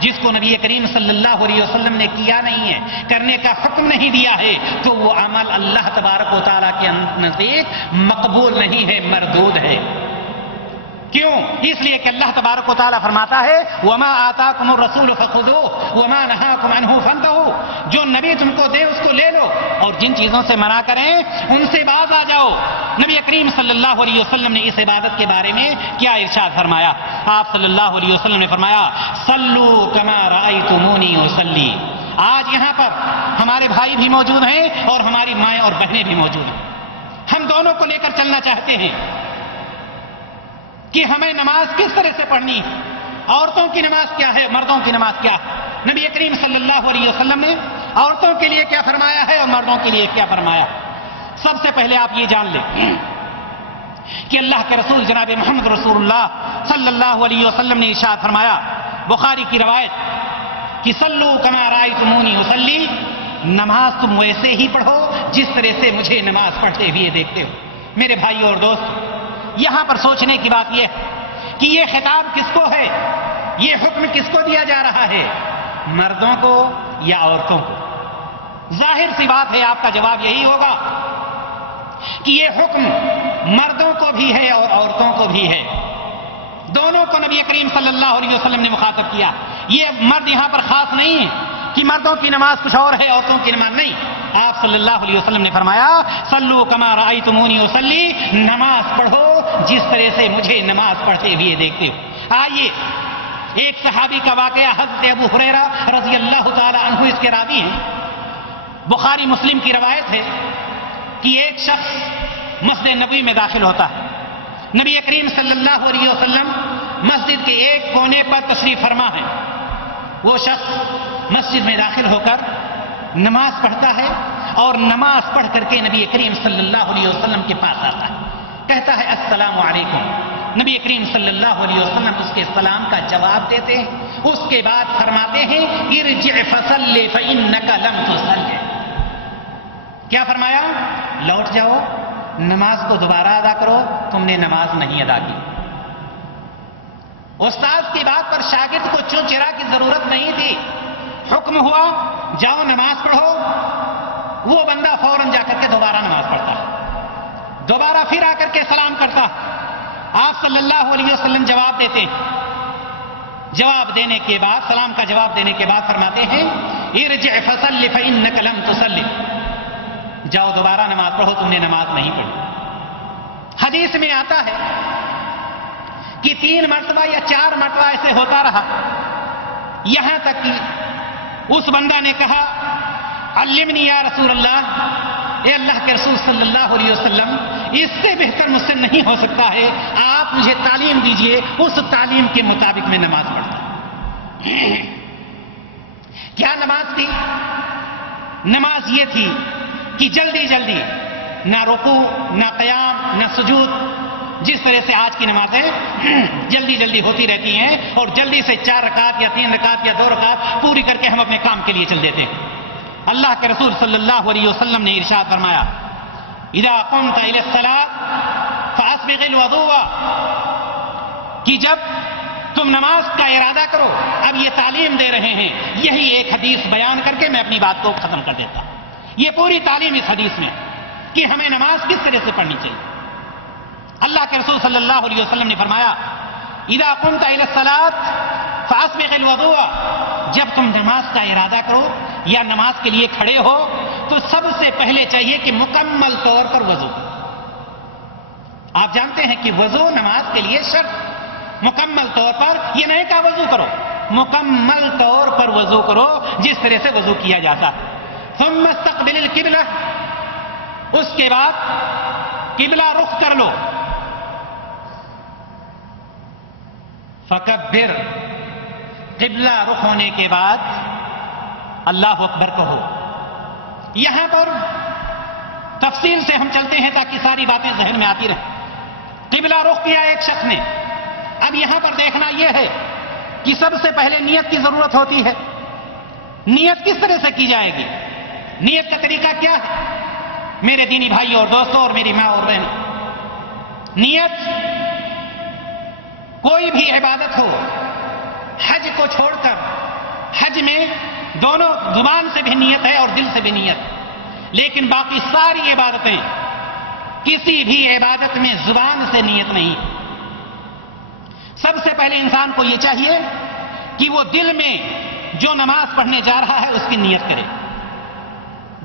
جس کو نبی کریم صلی اللہ علیہ وسلم نے کیا نہیں ہے، کرنے کا حکم نہیں دیا ہے، تو وہ عمل اللہ تبارک و تعالیٰ کے نزدیک مقبول نہیں ہے، مردود ہے۔ کیوں؟ اس لیے کہ اللہ تبارک و تعالیٰ فرماتا ہے، وما آتاکم الرسول فخذوہ وما نہاکم عنہ فانتہوا، جو نبی تم کو دے اس کو لے لو اور جن چیزوں سے منع کریں ان سے باز آ جاؤ۔ نبی کریم صلی اللہ علیہ وسلم نے اس عبادت کے بارے میں کیا ارشاد فرمایا؟ آپ صلی اللہ علیہ وسلم نے فرمایا، صلو کما رأیتمونی اصلی۔ آج یہاں پر ہمارے بھائی بھی موجود ہیں اور ہماری مائیں اور بہنیں بھی موجود ہیں، ہم دونوں کو لے کر چلنا چاہتے ہیں کہ ہمیں نماز کس طرح سے پڑھنی ہے، عورتوں کی نماز کیا ہے، مردوں کی نماز کیا ہے۔ نبی کریم صلی اللہ علیہ وسلم نے عورتوں کے لیے کیا فرمایا ہے اور مردوں کے لیے کیا فرمایا۔ سب سے پہلے آپ یہ جان لیں کہ اللہ کے رسول جناب محمد رسول اللہ صلی اللہ علیہ وسلم نے ارشاد فرمایا، بخاری کی روایت، کہ صلو کما رأیتمونی اصلی، نماز تم ویسے ہی پڑھو جس طرح سے مجھے نماز پڑھتے ہوئے دیکھتے ہو۔ میرے بھائی اور دوست، یہاں پر سوچنے کی بات یہ ہے کہ یہ خطاب کس کو ہے، یہ حکم کس کو دیا جا رہا ہے، مردوں کو یا عورتوں کو؟ ظاہر سی بات ہے آپ کا جواب یہی ہوگا کہ یہ حکم مردوں کو بھی ہے اور عورتوں کو بھی ہے، دونوں کو نبی کریم صلی اللہ علیہ وسلم نے مخاطب کیا۔ یہ مرد یہاں پر خاص نہیں ہے کہ مردوں کی نماز کچھ اور ہے، عورتوں کی نماز نہیں۔ آپ صلی اللہ علیہ وسلم نے فرمایا صلو کما رأیتمونی اصلی، نماز پڑھو جس طرح سے مجھے نماز پڑھتے ہوئے دیکھتے ہو۔ آئیے ایک صحابی کا واقعہ، حضرت ابو ہریرہ رضی اللہ تعالی عنہ اس کے راوی ہیں، بخاری مسلم کی روایت ہے کہ ایک شخص مسجد نبوی میں داخل ہوتا ہے، نبی کریم صلی اللہ علیہ وسلم مسجد کے ایک کونے پر تشریف فرما ہے، وہ شخص مسجد میں داخل ہو کر نماز پڑھتا ہے اور نماز پڑھ کر کے نبی کریم صلی اللہ علیہ وسلم کے پاس آتا ہے، کہتا ہے السلام علیکم۔ نبی کریم صلی اللہ علیہ وسلم اس کے سلام کا جواب دیتے ہیں، اس کے بعد فرماتے ہیں ارجع فصلی فإنک لم تصلی، کیا فرمایا؟ لوٹ جاؤ، نماز کو دوبارہ ادا کرو، تم نے نماز نہیں ادا کی۔ استاد کی بات پر شاگرد کو چون چرا کی ضرورت نہیں تھی، حکم ہوا جاؤ نماز پڑھو، وہ بندہ فوراً جا کر کے دوبارہ نماز پڑھتا ہے، دوبارہ پھر آ کر کے سلام کرتا۔ آپ صلی اللہ علیہ وسلم جواب دیتے ہیں، جواب دینے کے بعد، سلام کا جواب دینے کے بعد فرماتے ہیں ارجع فصلی فإنک لم تصلی، جاؤ دوبارہ نماز پڑھو، تم نے نماز نہیں پڑھی۔ حدیث میں آتا ہے کہ 3 مرتبہ یا 4 مرتبہ ایسے ہوتا رہا، یہاں تک کہ اس بندہ نے کہا علمنی یا رسول اللہ، اے اللہ کے رسول صلی اللہ علیہ وسلم، اس سے بہتر مجھ سے نہیں ہو سکتا ہے، آپ مجھے تعلیم دیجئے، اس تعلیم کے مطابق میں نماز پڑھتا۔ کیا نماز تھی؟ نماز یہ تھی کہ جلدی جلدی، نہ رکوع نہ قیام نہ سجود، جس طرح سے آج کی نمازیں جلدی جلدی ہوتی رہتی ہیں اور جلدی سے 4 رکعت یا 3 رکعت یا 2 رکعت پوری کر کے ہم اپنے کام کے لیے چل دیتے ہیں۔ اللہ کے رسول صلی اللہ علیہ وسلم نے ارشاد فرمایا اذا قمت الى الصلاة فاسبغ الوضوء، کہ جب تم نماز کا ارادہ کرو، اب یہ تعلیم دے رہے ہیں، یہی ایک حدیث بیان کر کے میں اپنی بات کو ختم کر دیتا ہوں۔ یہ پوری تعلیم اس حدیث میں کہ ہمیں نماز کس طرح سے پڑھنی چاہیے۔ اللہ کے رسول صلی اللہ علیہ وسلم نے فرمایا اذا قمت الى الصلاة فاسبغ الوضوء، جب تم نماز کا ارادہ کرو یا نماز کے لیے کھڑے ہو تو سب سے پہلے چاہیے کہ مکمل طور پر وضو۔ آپ جانتے ہیں کہ وضو نماز کے لیے شرط، مکمل طور پر، یہ نہیں کہا وضو کرو، مکمل طور پر وضو کرو جس طرح سے وضو کیا جاتا ہے۔ ثم استقبل القبلہ، اس کے بعد قبلہ رخ کر لو، فکبر، قبلہ رخ ہونے کے بعد اللہ اکبر کہو۔ یہاں پر تفصیل سے ہم چلتے ہیں تاکہ ساری باتیں ذہن میں آتی رہیں۔ قبلہ رخ کیا ایک شخص نے، اب یہاں پر دیکھنا یہ ہے کہ سب سے پہلے نیت کی ضرورت ہوتی ہے۔ نیت کس طرح سے کی جائے گی؟ نیت کا طریقہ کیا ہے میرے دینی بھائی اور دوستوں اور میری ماں اور بہن؟ نیت کوئی بھی عبادت ہو، حج کو چھوڑ کر، حج میں دونوں زبان سے بھی نیت ہے اور دل سے بھی نیت، لیکن باقی ساری عبادتیں، کسی بھی عبادت میں زبان سے نیت نہیں۔ سب سے پہلے انسان کو یہ چاہیے کہ وہ دل میں جو نماز پڑھنے جا رہا ہے اس کی نیت کرے،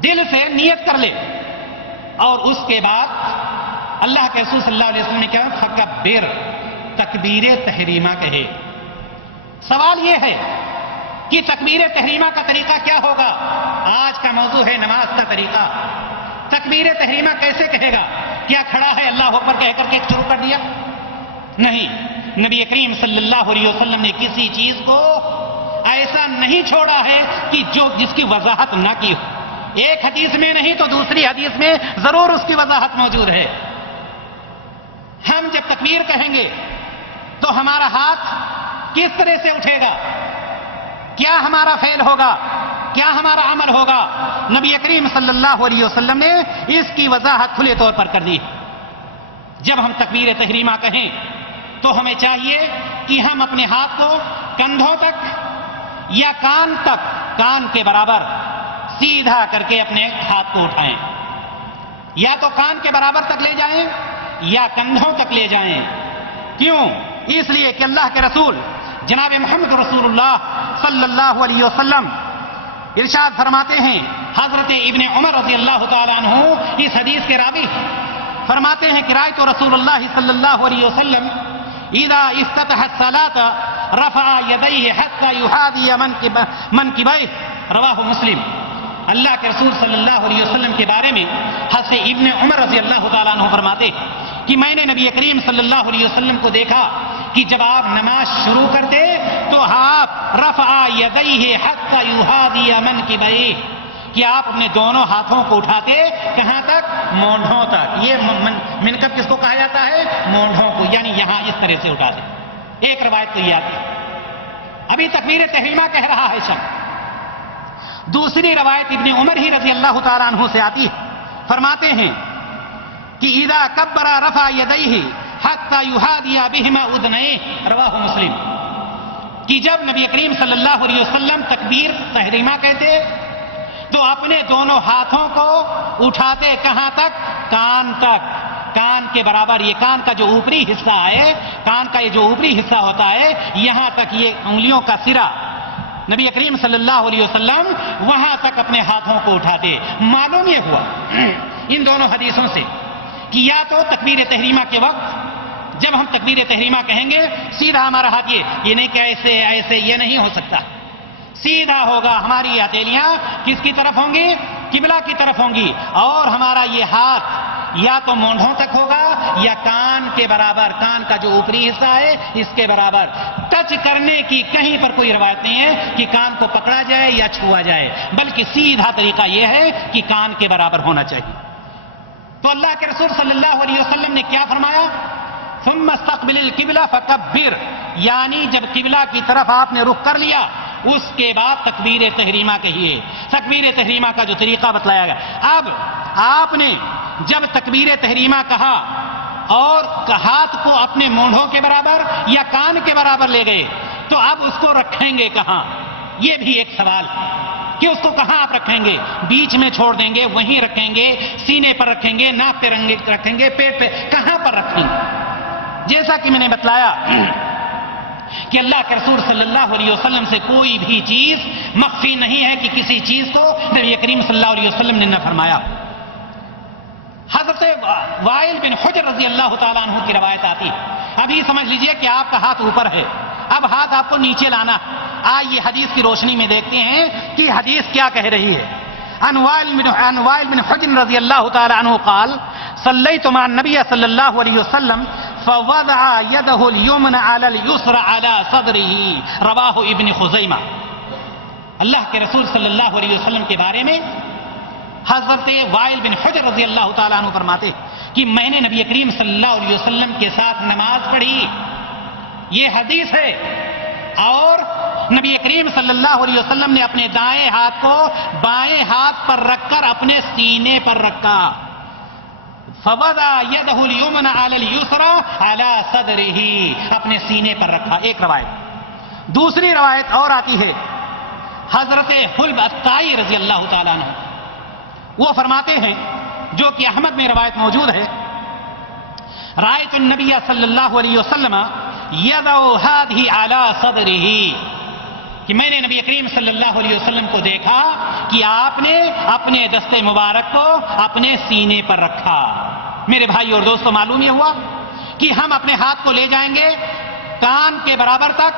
دل سے نیت کر لے، اور اس کے بعد اللہ کے رسول صلی اللہ علیہ وسلم نے کہا فکبر، تکبیر تحریمہ کہے۔ سوال یہ ہے کہ تکبیر تحریمہ کا طریقہ کیا ہوگا؟ آج کا موضوع ہے نماز کا طریقہ۔ تکبیر تحریمہ کیسے کہے گا؟ کیا کھڑا ہے اللہ اکبر کہہ کر کے شروع کر دیا؟ نہیں، نبی کریم صلی اللہ علیہ وسلم نے کسی چیز کو ایسا نہیں چھوڑا ہے کہ جس کی وضاحت نہ کی ہو۔ ایک حدیث میں نہیں تو دوسری حدیث میں ضرور اس کی وضاحت موجود ہے۔ ہم جب تکبیر کہیں گے تو ہمارا ہاتھ کس طرح سے اٹھے گا؟ کیا ہمارا فعل ہوگا؟ کیا ہمارا عمل ہوگا؟ نبی کریم صلی اللہ علیہ وسلم نے اس کی وضاحت کھلے طور پر کر دی۔ جب ہم تکبیر تحریمہ کہیں تو ہمیں چاہیے کہ ہم اپنے ہاتھ کو کندھوں تک یا کان تک، کان کے برابر سیدھا کر کے اپنے ہاتھ کو اٹھائیں، یا تو کان کے برابر تک لے جائیں یا کندھوں تک لے جائیں۔ کیوں؟ اس لیے کہ اللہ کے رسول جناب محمد رسول اللہ صلی اللہ علیہ وسلم ارشاد فرماتے ہیں، حضرت ابن عمر رضی اللہ تعالیٰ عنہ اس حدیث کے راوی فرماتے ہیں کہ رأیت رسول اللہ صلی اللہ علیہ وسلم اذا افتتح الصلاة رفع یدیہ حتی یحاذی منکبیہ، رواہ مسلم۔ اللہ کے رسول صلی اللہ علیہ وسلم کے بارے میں حضرت ابن عمر رضی اللہ تعالیٰ عنہ فرماتے کہ میں نے نبی کریم صلی اللہ علیہ وسلم کو دیکھا کہ جب آپ نماز شروع کرتے تو آپ رفع یدیہ حتی یحاذی منکبیہ، کہ آپ اپنے دونوں ہاتھوں کو اٹھاتے کہاں تک؟ مونڈھوں تک۔ یہ منکب کس کو کہا جاتا ہے؟ مونڈھوں کو، یعنی یہاں اس طرح سے اٹھاتے۔ ایک روایت تو یہ آتی ہے، ابھی تکبیر تحریمہ کہہ رہا ہے شخص۔ دوسری روایت ابن عمر ہی رضی اللہ تعالیٰ عنہ سے آتی ہے، فرماتے ہیں کہ اذا کبر رفع یدیہ حتی یحاذی بہما اذنیہ، رواہ مسلم، کہ جب نبی کریم صلی اللہ علیہ وسلم تکبیر تحریمہ کہتے تو اپنے دونوں ہاتھوں کو اٹھاتے کہاں تک؟ کان تک، کان کے برابر۔ یہ کان کا جو اوپری حصہ ہے، کان کا یہ جو اوپری حصہ ہوتا ہے، یہاں تک یہ انگلیوں کا سرا نبی کریم صلی اللہ علیہ وسلم وہاں تک اپنے ہاتھوں کو اٹھاتے۔ معلوم یہ ہوا ان دونوں حدیثوں سے کہ یا تو تکبیر تحریمہ کے وقت جب ہم تکبیر تحریمہ کہیں گے سیدھا ہمارا ہاتھ یہ نہیں کہ ایسے ایسے، یہ نہیں ہو سکتا، سیدھا ہوگا۔ ہماری ہتھیلیاں کس کی طرف ہوں گی؟ قبلہ کی طرف ہوں گی، اور ہمارا یہ ہاتھ یا تو مونڈھوں تک ہوگا یا کان کے برابر، کان کا جو اوپری حصہ ہے اس کے برابر۔ ٹچ کرنے کی کہیں پر کوئی روایت نہیں ہے کہ کان کو پکڑا جائے یا چھوا جائے، بلکہ سیدھا طریقہ یہ ہے کہ کان کے برابر ہونا چاہیے۔ تو اللہ کے رسول صلی اللہ علیہ وسلم نے کیا فرمایا؟ ثم استقبل القبلہ فکبر، یعنی جب قبلہ کی طرف آپ نے رخ کر لیا اس کے بعد تکبیر تحریمہ کہیے۔ تکبیر تحریمہ کا جو طریقہ بتلایا گیا، اب آپ نے جب تکبیر تحریمہ کہا اور ہاتھ کو اپنے مونڈھوں کے برابر یا کان کے برابر لے گئے تو اب اس کو رکھیں گے کہاں؟ یہ بھی ایک سوال کہ اس کو کہاں آپ رکھیں گے؟ بیچ میں چھوڑ دیں گے، وہیں رکھیں گے، سینے پر رکھیں گے، ناک پہ رکھیں گے، پیٹ پہ، کہاں پر رکھیں گے؟ جیسا کہ میں نے بتلایا کہ اللہ کے رسول صلی اللہ علیہ وسلم سے کوئی بھی چیز مخفی نہیں ہے کہ کسی چیز کو نبی کریم صلی اللہ علیہ وسلم نے نہ فرمایا۔ حضرت وائل بن حجر رضی اللہ تعالیٰ عنہ کی روایت آتی ہے، ابھی سمجھ لیجئے کہ آپ کا ہاتھ اوپر ہے، اب ہاتھ آپ کو نیچے لانا۔ آئیے حدیث کی روشنی میں دیکھتے ہیں کہ حدیث کیا کہہ رہی ہے۔ عن وائل بن حجر رضی اللہ تعالیٰ عنہ قال صلیت مع النبی صلی اللہ علیہ وسلم فوضع يده اليمنى على اليسرى على صدره، رواہ ابن خزیمہ۔ اللہ کے رسول صلی اللہ علیہ وسلم کے بارے میں حضرت وائل بن حجر رضی اللہ تعالیٰ عنہ فرماتے کہ میں نے نبی کریم صلی اللہ علیہ وسلم کے ساتھ نماز پڑھی، یہ حدیث ہے، اور نبی کریم صلی اللہ علیہ وسلم نے اپنے دائیں ہاتھ کو بائیں ہاتھ پر رکھ کر اپنے سینے پر رکھا۔ فوضع يده اليمنى على اليسرى على صدره، اپنے سینے پر رکھا، ایک روایت۔ دوسری روایت اور آتی ہے حضرت حلب الطائی رضی اللہ تعالیٰ عنہ، وہ فرماتے ہیں جو کہ احمد میں روایت موجود ہے، رأيت النبي صلی اللہ علیہ وسلم يضع هذه على صدره، کہ میں نے نبی کریم صلی اللہ علیہ وسلم کو دیکھا کہ آپ نے اپنے دست مبارک کو اپنے سینے پر رکھا۔ میرے بھائی اور دوستو، معلوم یہ ہوا کہ ہم اپنے ہاتھ کو لے جائیں گے کان کے برابر تک،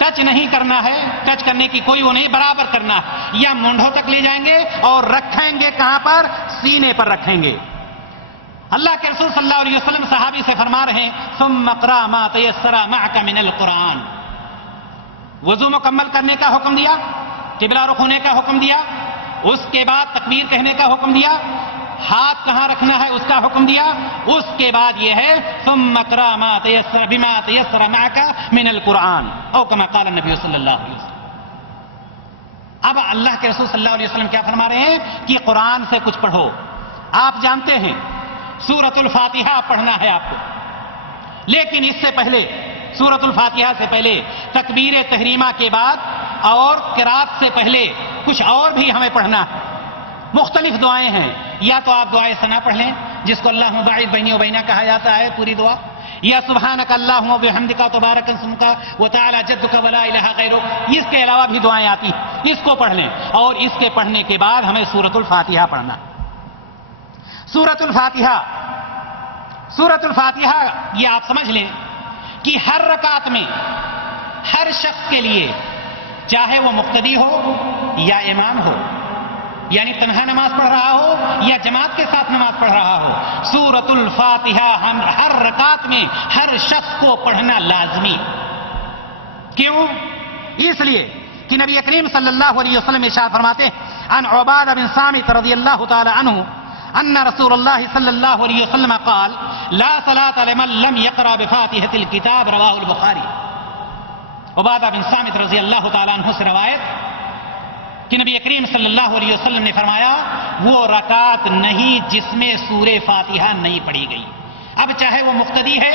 ٹچ نہیں کرنا ہے، ٹچ کرنے کی کوئی وہ نہیں، برابر کرنا ہے، یا مونڈھوں تک لے جائیں گے اور رکھیں گے کہاں پر؟ سینے پر رکھیں گے۔ اللہ کے رسول صلی اللہ علیہ وسلم صحابی سے فرما رہے ہیں ثم اقرأ ما تيسر معك من القرآن، وضو مکمل کرنے کا حکم دیا، قبلہ رخ ہونے کا حکم دیا، اس کے بعد تکبیر کہنے کا حکم دیا، ہاتھ کہاں رکھنا ہے اس کا حکم دیا، اس کے بعد یہ ہے ثم اقرأ ما تيسر بما تيسر معك من القرآن او كما قال النبي صلی اللہ علیہ وسلم۔ اب اللہ کے رسول صلی اللہ علیہ وسلم کیا فرما رہے ہیں کہ قرآن سے کچھ پڑھو۔ آپ جانتے ہیں سورۃ الفاتحہ پڑھنا ہے آپ کو، لیکن اس سے پہلے سورۃ الفاتحہ سے پہلے تکبیر تحریمہ کے بعد اور قرات سے پہلے کچھ اور بھی ہمیں پڑھنا ہے۔ مختلف دعائیں ہیں، یا تو آپ دعائے ثنا پڑھ لیں جس کو اللہم باعث بینی و بینہ کہا جاتا ہے پوری دعا، یا سبحانک اللہم و بحمدک تبارک اسمک وتعالی جدک ولا الہ غیرک، اس کے علاوہ بھی دعائیں آتی ہیں، اس کو پڑھ لیں، اور اس کے پڑھنے کے بعد ہمیں سورۃ الفاتحہ پڑھنا۔ سورۃ الفاتحہ یہ آپ سمجھ لیں کہ ہر رکعت میں ہر شخص کے لیے، چاہے وہ مقتدی ہو یا امام ہو، یعنی تنہا نماز پڑھ رہا ہو یا جماعت کے ساتھ نماز پڑھ رہا ہو، سورۃ الفاتحہ ہم ہر رکعت میں ہر شخص کو پڑھنا لازمی۔ کیوں؟ اس لیے کہ نبی کریم صلی اللہ علیہ وسلم ارشاد فرماتے ہیں عن عبادہ بن صامت رضی اللہ تعالی عنہ ان رسول اللہ صلی اللہ علیہ وسلم قال لا صلاة لمن لم يقرأ بفاتحة الكتاب، رواہ البخاری۔ عبادہ بن صامت رضی اللہ تعالی عنہ سے روایت کہ نبی کریم صلی اللہ علیہ وسلم نے فرمایا وہ رکعت نہیں جس میں سورہ فاتحہ نہیں پڑھی گئی۔ اب چاہے وہ مقتدی ہے،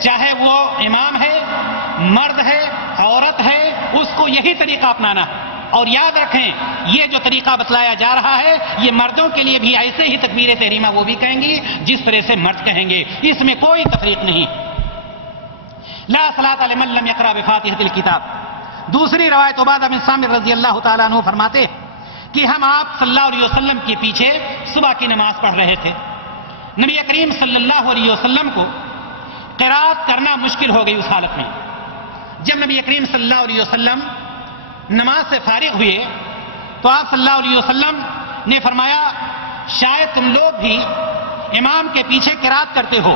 چاہے وہ امام ہے، مرد ہے، عورت ہے، اس کو یہی طریقہ اپنانا ہے۔ اور یاد رکھیں یہ جو طریقہ بتلایا جا رہا ہے یہ مردوں کے لیے بھی ایسے ہی تکبیر تحریمہ وہ بھی کہیں گی جس طرح سے مرد کہیں گے، اس میں کوئی تفریق نہیں۔ لا صلاة لمن لم يقرأ بفاتحة الكتاب۔ دوسری روایت عبادہ بن صامت رضی اللہ تعالیٰ عنہ فرماتے کہ ہم آپ صلی اللہ علیہ وسلم کے پیچھے صبح کی نماز پڑھ رہے تھے، نبی کریم صلی اللہ علیہ وسلم کو قرات کرنا مشکل ہو گئی اس حالت میں۔ جب نبی کریم صلی اللہ علیہ وسلم نماز سے فارغ ہوئے تو آپ صلی اللہ علیہ وسلم نے فرمایا شاید تم لوگ بھی امام کے پیچھے قرات کرتے ہو،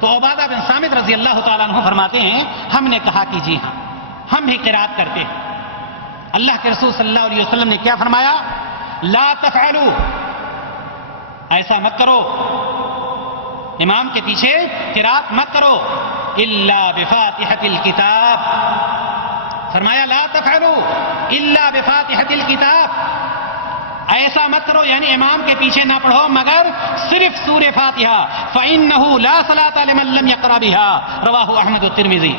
تو عبادہ بن صامت رضی اللہ تعالیٰ عنہ فرماتے ہیں ہم نے کہا کہ جی ہاں ہم بھی قرات کرتے ہیں۔ اللہ کے رسول صلی اللہ علیہ وسلم نے کیا فرمایا؟ لا تفعلوا، ایسا مت کرو، امام کے پیچھے قرات مت کرو، الا بفاتحة الکتاب، فرمایا لا تفعلوا الا بفاتحة الکتاب، ایسا مت کرو یعنی امام کے پیچھے نہ پڑھو مگر صرف سورہ فاتحہ، فإنه لا صلاة لمن لم يقرأ بها، رواہ احمد والترمذی۔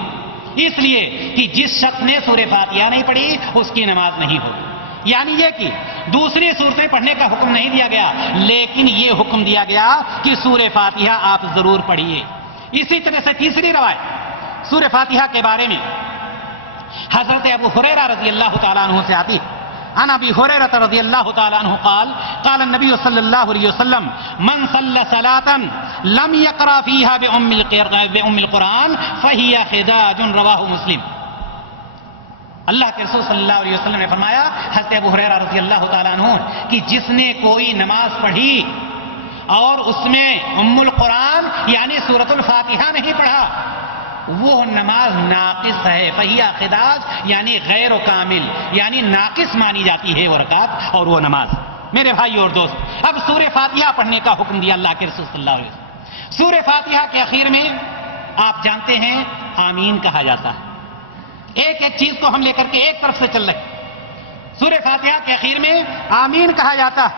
اس لیے کہ جس شخص نے سورہ فاتحہ نہیں پڑھی اس کی نماز نہیں ہوگی، یعنی یہ کہ دوسری صورتیں پڑھنے کا حکم نہیں دیا گیا لیکن یہ حکم دیا گیا کہ سورہ فاتحہ آپ ضرور پڑھیے۔ اسی طرح سے تیسری روایت سورہ فاتحہ کے بارے میں حضرت ابو ہریرہ رضی اللہ تعالیٰ عنہ سے آتی ہے، عن ابی ہریرہ رضی اللہ تعالیٰ عنہ قال قال النبی صلی اللہ علیہ وسلم من صلی صلاة لم یقرأ فیہا بأم القرآن فہی خداج، رواہ مسلم۔ اللہ کے رسول صلی اللہ علیہ وسلم نے فرمایا حضرت ابو ہریرہ رضی اللہ تعالیٰ عنہ کہ جس نے کوئی نماز پڑھی اور اس میں ام القرآن یعنی سورۃ الفاتحہ نہیں پڑھا وہ نماز ناقص ہے، فہی خداج یعنی غیر و کامل، یعنی ناقص مانی جاتی ہے وہ رکعت اور وہ نماز۔ میرے بھائی اور دوست، اب سورہ فاتحہ پڑھنے کا حکم دیا اللہ کے رسول صلی اللہ علیہ وسلم۔ سورہ فاتحہ کے اخیر میں آپ جانتے ہیں آمین کہا جاتا ہے، ایک ایک چیز کو ہم لے کر کے ایک طرف سے چل رہے ہیں۔ سورہ فاتحہ کے اخیر میں آمین کہا جاتا ہے۔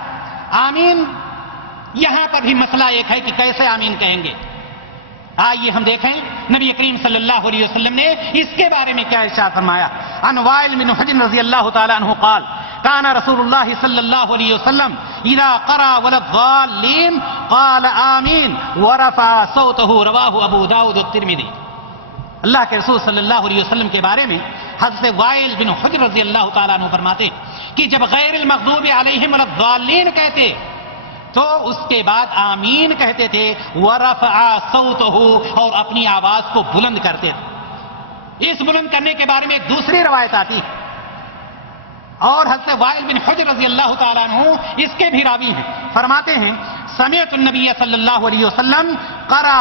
آمین یہاں پر بھی مسئلہ ایک ہے کہ کیسے آمین کہیں گے۔ آئیے ہم دیکھیں نبی کریم صلی اللہ علیہ وسلم نے اس کے بارے میں کیا ارشاد فرمایا۔ عن وائل بن حجر رضی اللہ تعالی عنہ قال كان رسول اللہ صلی اللہ علیہ وسلم اذا قرأ ولا الضالین قال آمین ورفع صوته، رواہ ابو داؤد والترمذی۔ اللہ کے رسول صلی اللہ علیہ وسلم کے بارے میں حضرت وائل بن حجر رضی اللہ تعالیٰ عنہ فرماتے کہ جب غیر المغضوب علیہم ولا الضالین کہتے تو اس کے بعد آمین کہتے تھے، ورفع صوته، اور اپنی آواز کو بلند کرتے تھے۔ اس بلند کرنے کے بارے میں ایک دوسری روایت آتی ہے اور حضرت وائل بن حجر رضی اللہ تعالیٰ عنہ اس کے بھی راوی ہیں، فرماتے ہیں سمعت النبی صلی اللہ علیہ وسلم قرأ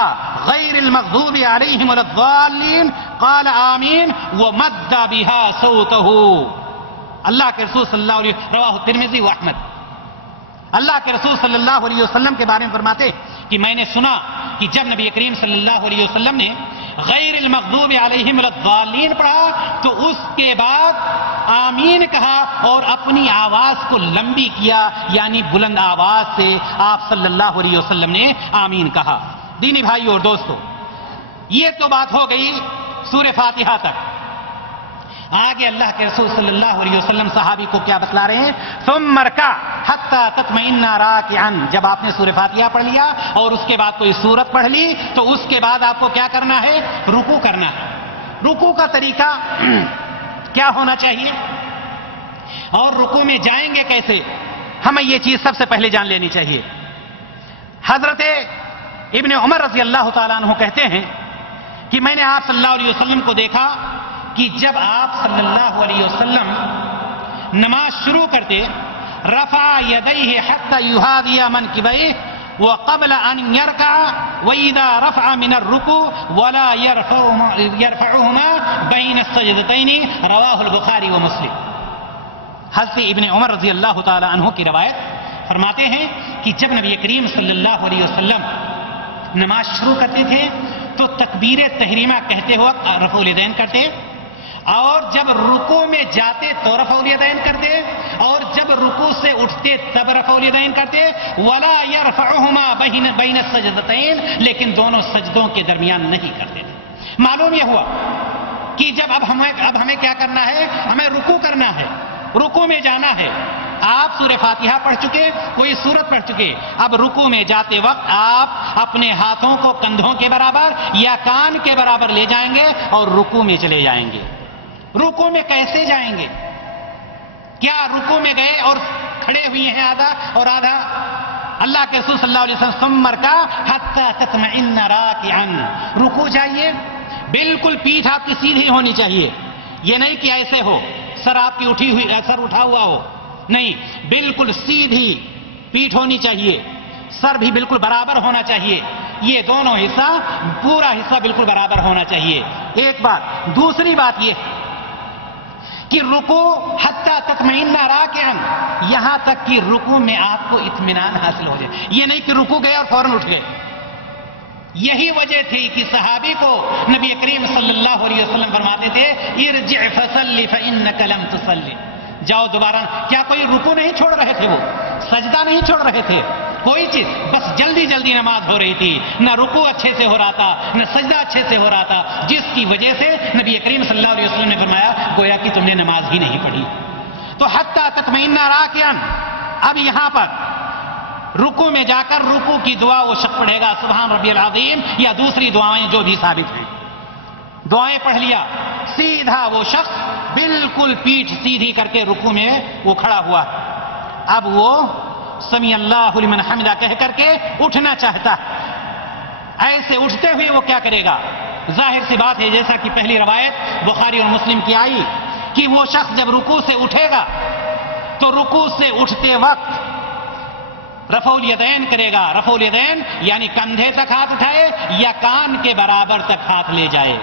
غیر المغضوب علیہم ولا الضالین قال آمین ومد بها صوته۔ اللہ کے رسول صلی اللہ علیہ وسلم، رواہ الترمذی و احمد۔ اللہ کے رسول صلی اللہ علیہ وسلم کے بارے میں فرماتے کہ میں نے سنا کہ جب نبی کریم صلی اللہ علیہ وسلم نے غیر المغضوب علیہم ولا الضالین پڑھا تو اس کے بعد آمین کہا اور اپنی آواز کو لمبی کیا، یعنی بلند آواز سے آپ صلی اللہ علیہ وسلم نے آمین کہا۔ دینی بھائی اور دوستو، یہ تو بات ہو گئی سورہ فاتحہ تک۔ آگے اللہ کے رسول صلی اللہ علیہ وسلم صحابی کو کیا بتلا رہے ہیں؟ ثم ارکع حتی تطمئن راکعا، جب آپ نے سورہ فاتحہ پڑھ لیا اور اس کے بعد کوئی سورت پڑھ لی تو اس کے بعد آپ کو کیا کرنا ہے؟ رکوع کرنا ہے۔ رکوع کا طریقہ کیا ہونا چاہیے اور رکوع میں جائیں گے کیسے، ہمیں یہ چیز سب سے پہلے جان لینی چاہیے۔ حضرت ابن عمر رضی اللہ تعالیٰ عنہ کہتے ہیں کہ میں نے آپ صلی اللہ علیہ وسلم کو دیکھا کہ جب آپ صلی اللہ علیہ وسلم نماز شروع کرتے رفع یدیہ حتی یحاذی منکبیہ وقبل ان یرکع واذا رفع من الرکوع ولا یرفعہما بین السجدتین، رواہ البخاری و مسلم۔ حضرت ابن عمر رضی اللہ تعالی عنہ کی روایت فرماتے ہیں کہ جب نبی کریم صلی اللہ علیہ وسلم نماز شروع کرتے تھے تو تکبیر تحریمہ کہتے وقت رفع الیدین کرتے، اور جب رکوع میں جاتے تو رفع الیدین کرتے، اور جب رکوع سے اٹھتے تب رفع الیدین کرتے، ولا یرفعہما بین السجدتین، لیکن دونوں سجدوں کے درمیان نہیں کرتے تھے۔ معلوم یہ ہوا کہ جب اب ہمیں کیا کرنا ہے؟ ہمیں رکوع کرنا ہے، رکوع میں جانا ہے۔ آپ سورہ فاتحہ پڑھ چکے، کوئی سورت پڑھ چکے، اب رکوع میں جاتے وقت آپ اپنے ہاتھوں کو کندھوں کے برابر یا کان کے برابر لے جائیں گے اور رکوع میں چلے جائیں گے۔ رکوع میں کیسے جائیں گے؟ کیا رکوع میں گئے اور کھڑے ہوئے ہیں آدھا اور آدھا؟ اللہ کے رسول صلی اللہ علیہ وسلم ثم ارکع حتی تطمئن راکعا، رکوع جائیے، بالکل پیٹھ آپ کی سیدھی ہونی چاہیے، یہ نہیں کہ ایسے ہو سر آپ کی اٹھی ہوئی، سر اٹھا ہوا ہو، نہیں، بالکل سیدھی پیٹھ ہونی چاہیے، سر بھی بالکل برابر ہونا چاہیے، یہ دونوں حصہ، پورا حصہ بالکل برابر ہونا چاہیے۔ ایک بات۔ دوسری بات یہ کہ رکوع حتی تطمئن راکعا، یہاں تک کہ رکوع میں آپ کو اطمینان حاصل ہو جائے، یہ نہیں کہ رکوع گئے اور فوراً اٹھ گئے۔ یہی وجہ تھی کہ صحابی کو نبی کریم صلی اللہ علیہ وسلم فرماتے تھے ارجع فصلی فانک لم تصلی، جاؤ دوبارہ۔ کیا کوئی رکوع نہیں چھوڑ رہے تھے، وہ سجدہ نہیں چھوڑ رہے تھے، کوئی چیز، بس جلدی جلدی نماز ہو رہی تھی، نہ رکوع اچھے سے ہو رہا تھا نہ سجدہ اچھے سے ہو رہا تھا، جس کی وجہ سے نبی کریم صلی اللہ علیہ وسلم نے فرمایا گویا کہ تم نے نماز ہی نہیں پڑھی۔ تو حتی تطمئن راکعا، اب یہاں پر رکوع میں جا کر رکوع کی دعا وہ شخص پڑھے گا سبحان ربی العظیم یا دوسری دعائیں جو بھی ثابت ہیں، دعائیں پڑھ لیا، سیدھا وہ شخص بالکل پیٹھ سیدھی کر کے رکوع میں وہ کھڑا ہوا، اب وہ سمیع اللہ لمن حمدہ کہہ کر کے اٹھنا چاہتا ہے۔ ایسے اٹھتے ہوئے وہ کیا کرے گا؟ ظاہر سی بات ہے جیسا کہ پہلی روایت بخاری اور مسلم کی آئی کہ وہ شخص جب رکوع سے اٹھے گا تو رکوع سے اٹھتے وقت رفع الیدین کرے گا، رفع الیدین یعنی کندھے تک ہاتھ اٹھائے یا کان کے برابر تک ہاتھ لے جائے۔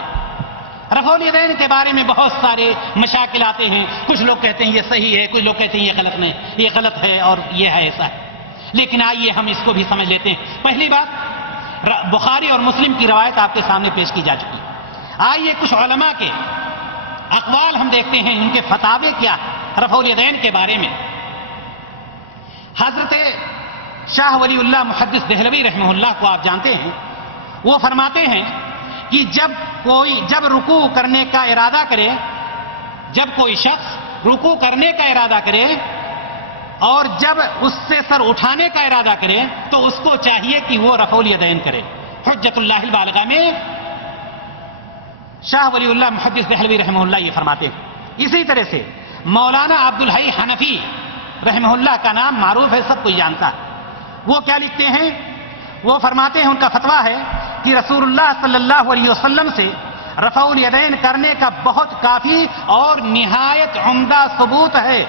رفع الیدین کے بارے میں بہت سارے مشاکل آتے ہیں، کچھ لوگ کہتے ہیں یہ صحیح ہے، کچھ لوگ کہتے ہیں یہ غلط نہیں، یہ غلط ہے اور یہ ہے ایسا ہے، لیکن آئیے ہم اس کو بھی سمجھ لیتے ہیں۔ پہلی بات، بخاری اور مسلم کی روایت آپ کے سامنے پیش کی جا چکی، آئیے کچھ علماء کے اقوال ہم دیکھتے ہیں، ان کے فتاوے کیا رفع الیدین کے بارے میں۔ حضرت شاہ ولی اللہ محدث دہلوی رحمہ اللہ کو آپ جانتے ہیں، وہ فرماتے ہیں کہ جب رکوع کرنے کا ارادہ کرے، جب کوئی شخص رکوع کرنے کا ارادہ کرے اور جب اس سے سر اٹھانے کا ارادہ کرے تو اس کو چاہیے کہ وہ رفع الیدین کرے۔ حجت اللہ البالغہ میں شاہ ولی اللہ محدث دہلوی رحمہ اللہ یہ فرماتے ہیں۔ اسی طرح سے مولانا عبدالحی حنفی رحمہ اللہ کا نام معروف ہے، سب کوئی جانتا ہے، وہ کیا لکھتے ہیں؟ وہ فرماتے ہیں، ان کا فتویٰ ہے کہ رسول اللہ صلی اللہ علیہ وسلم سے رفع الیدین کرنے کا بہت کافی اور نہایت عمدہ ثبوت ہے۔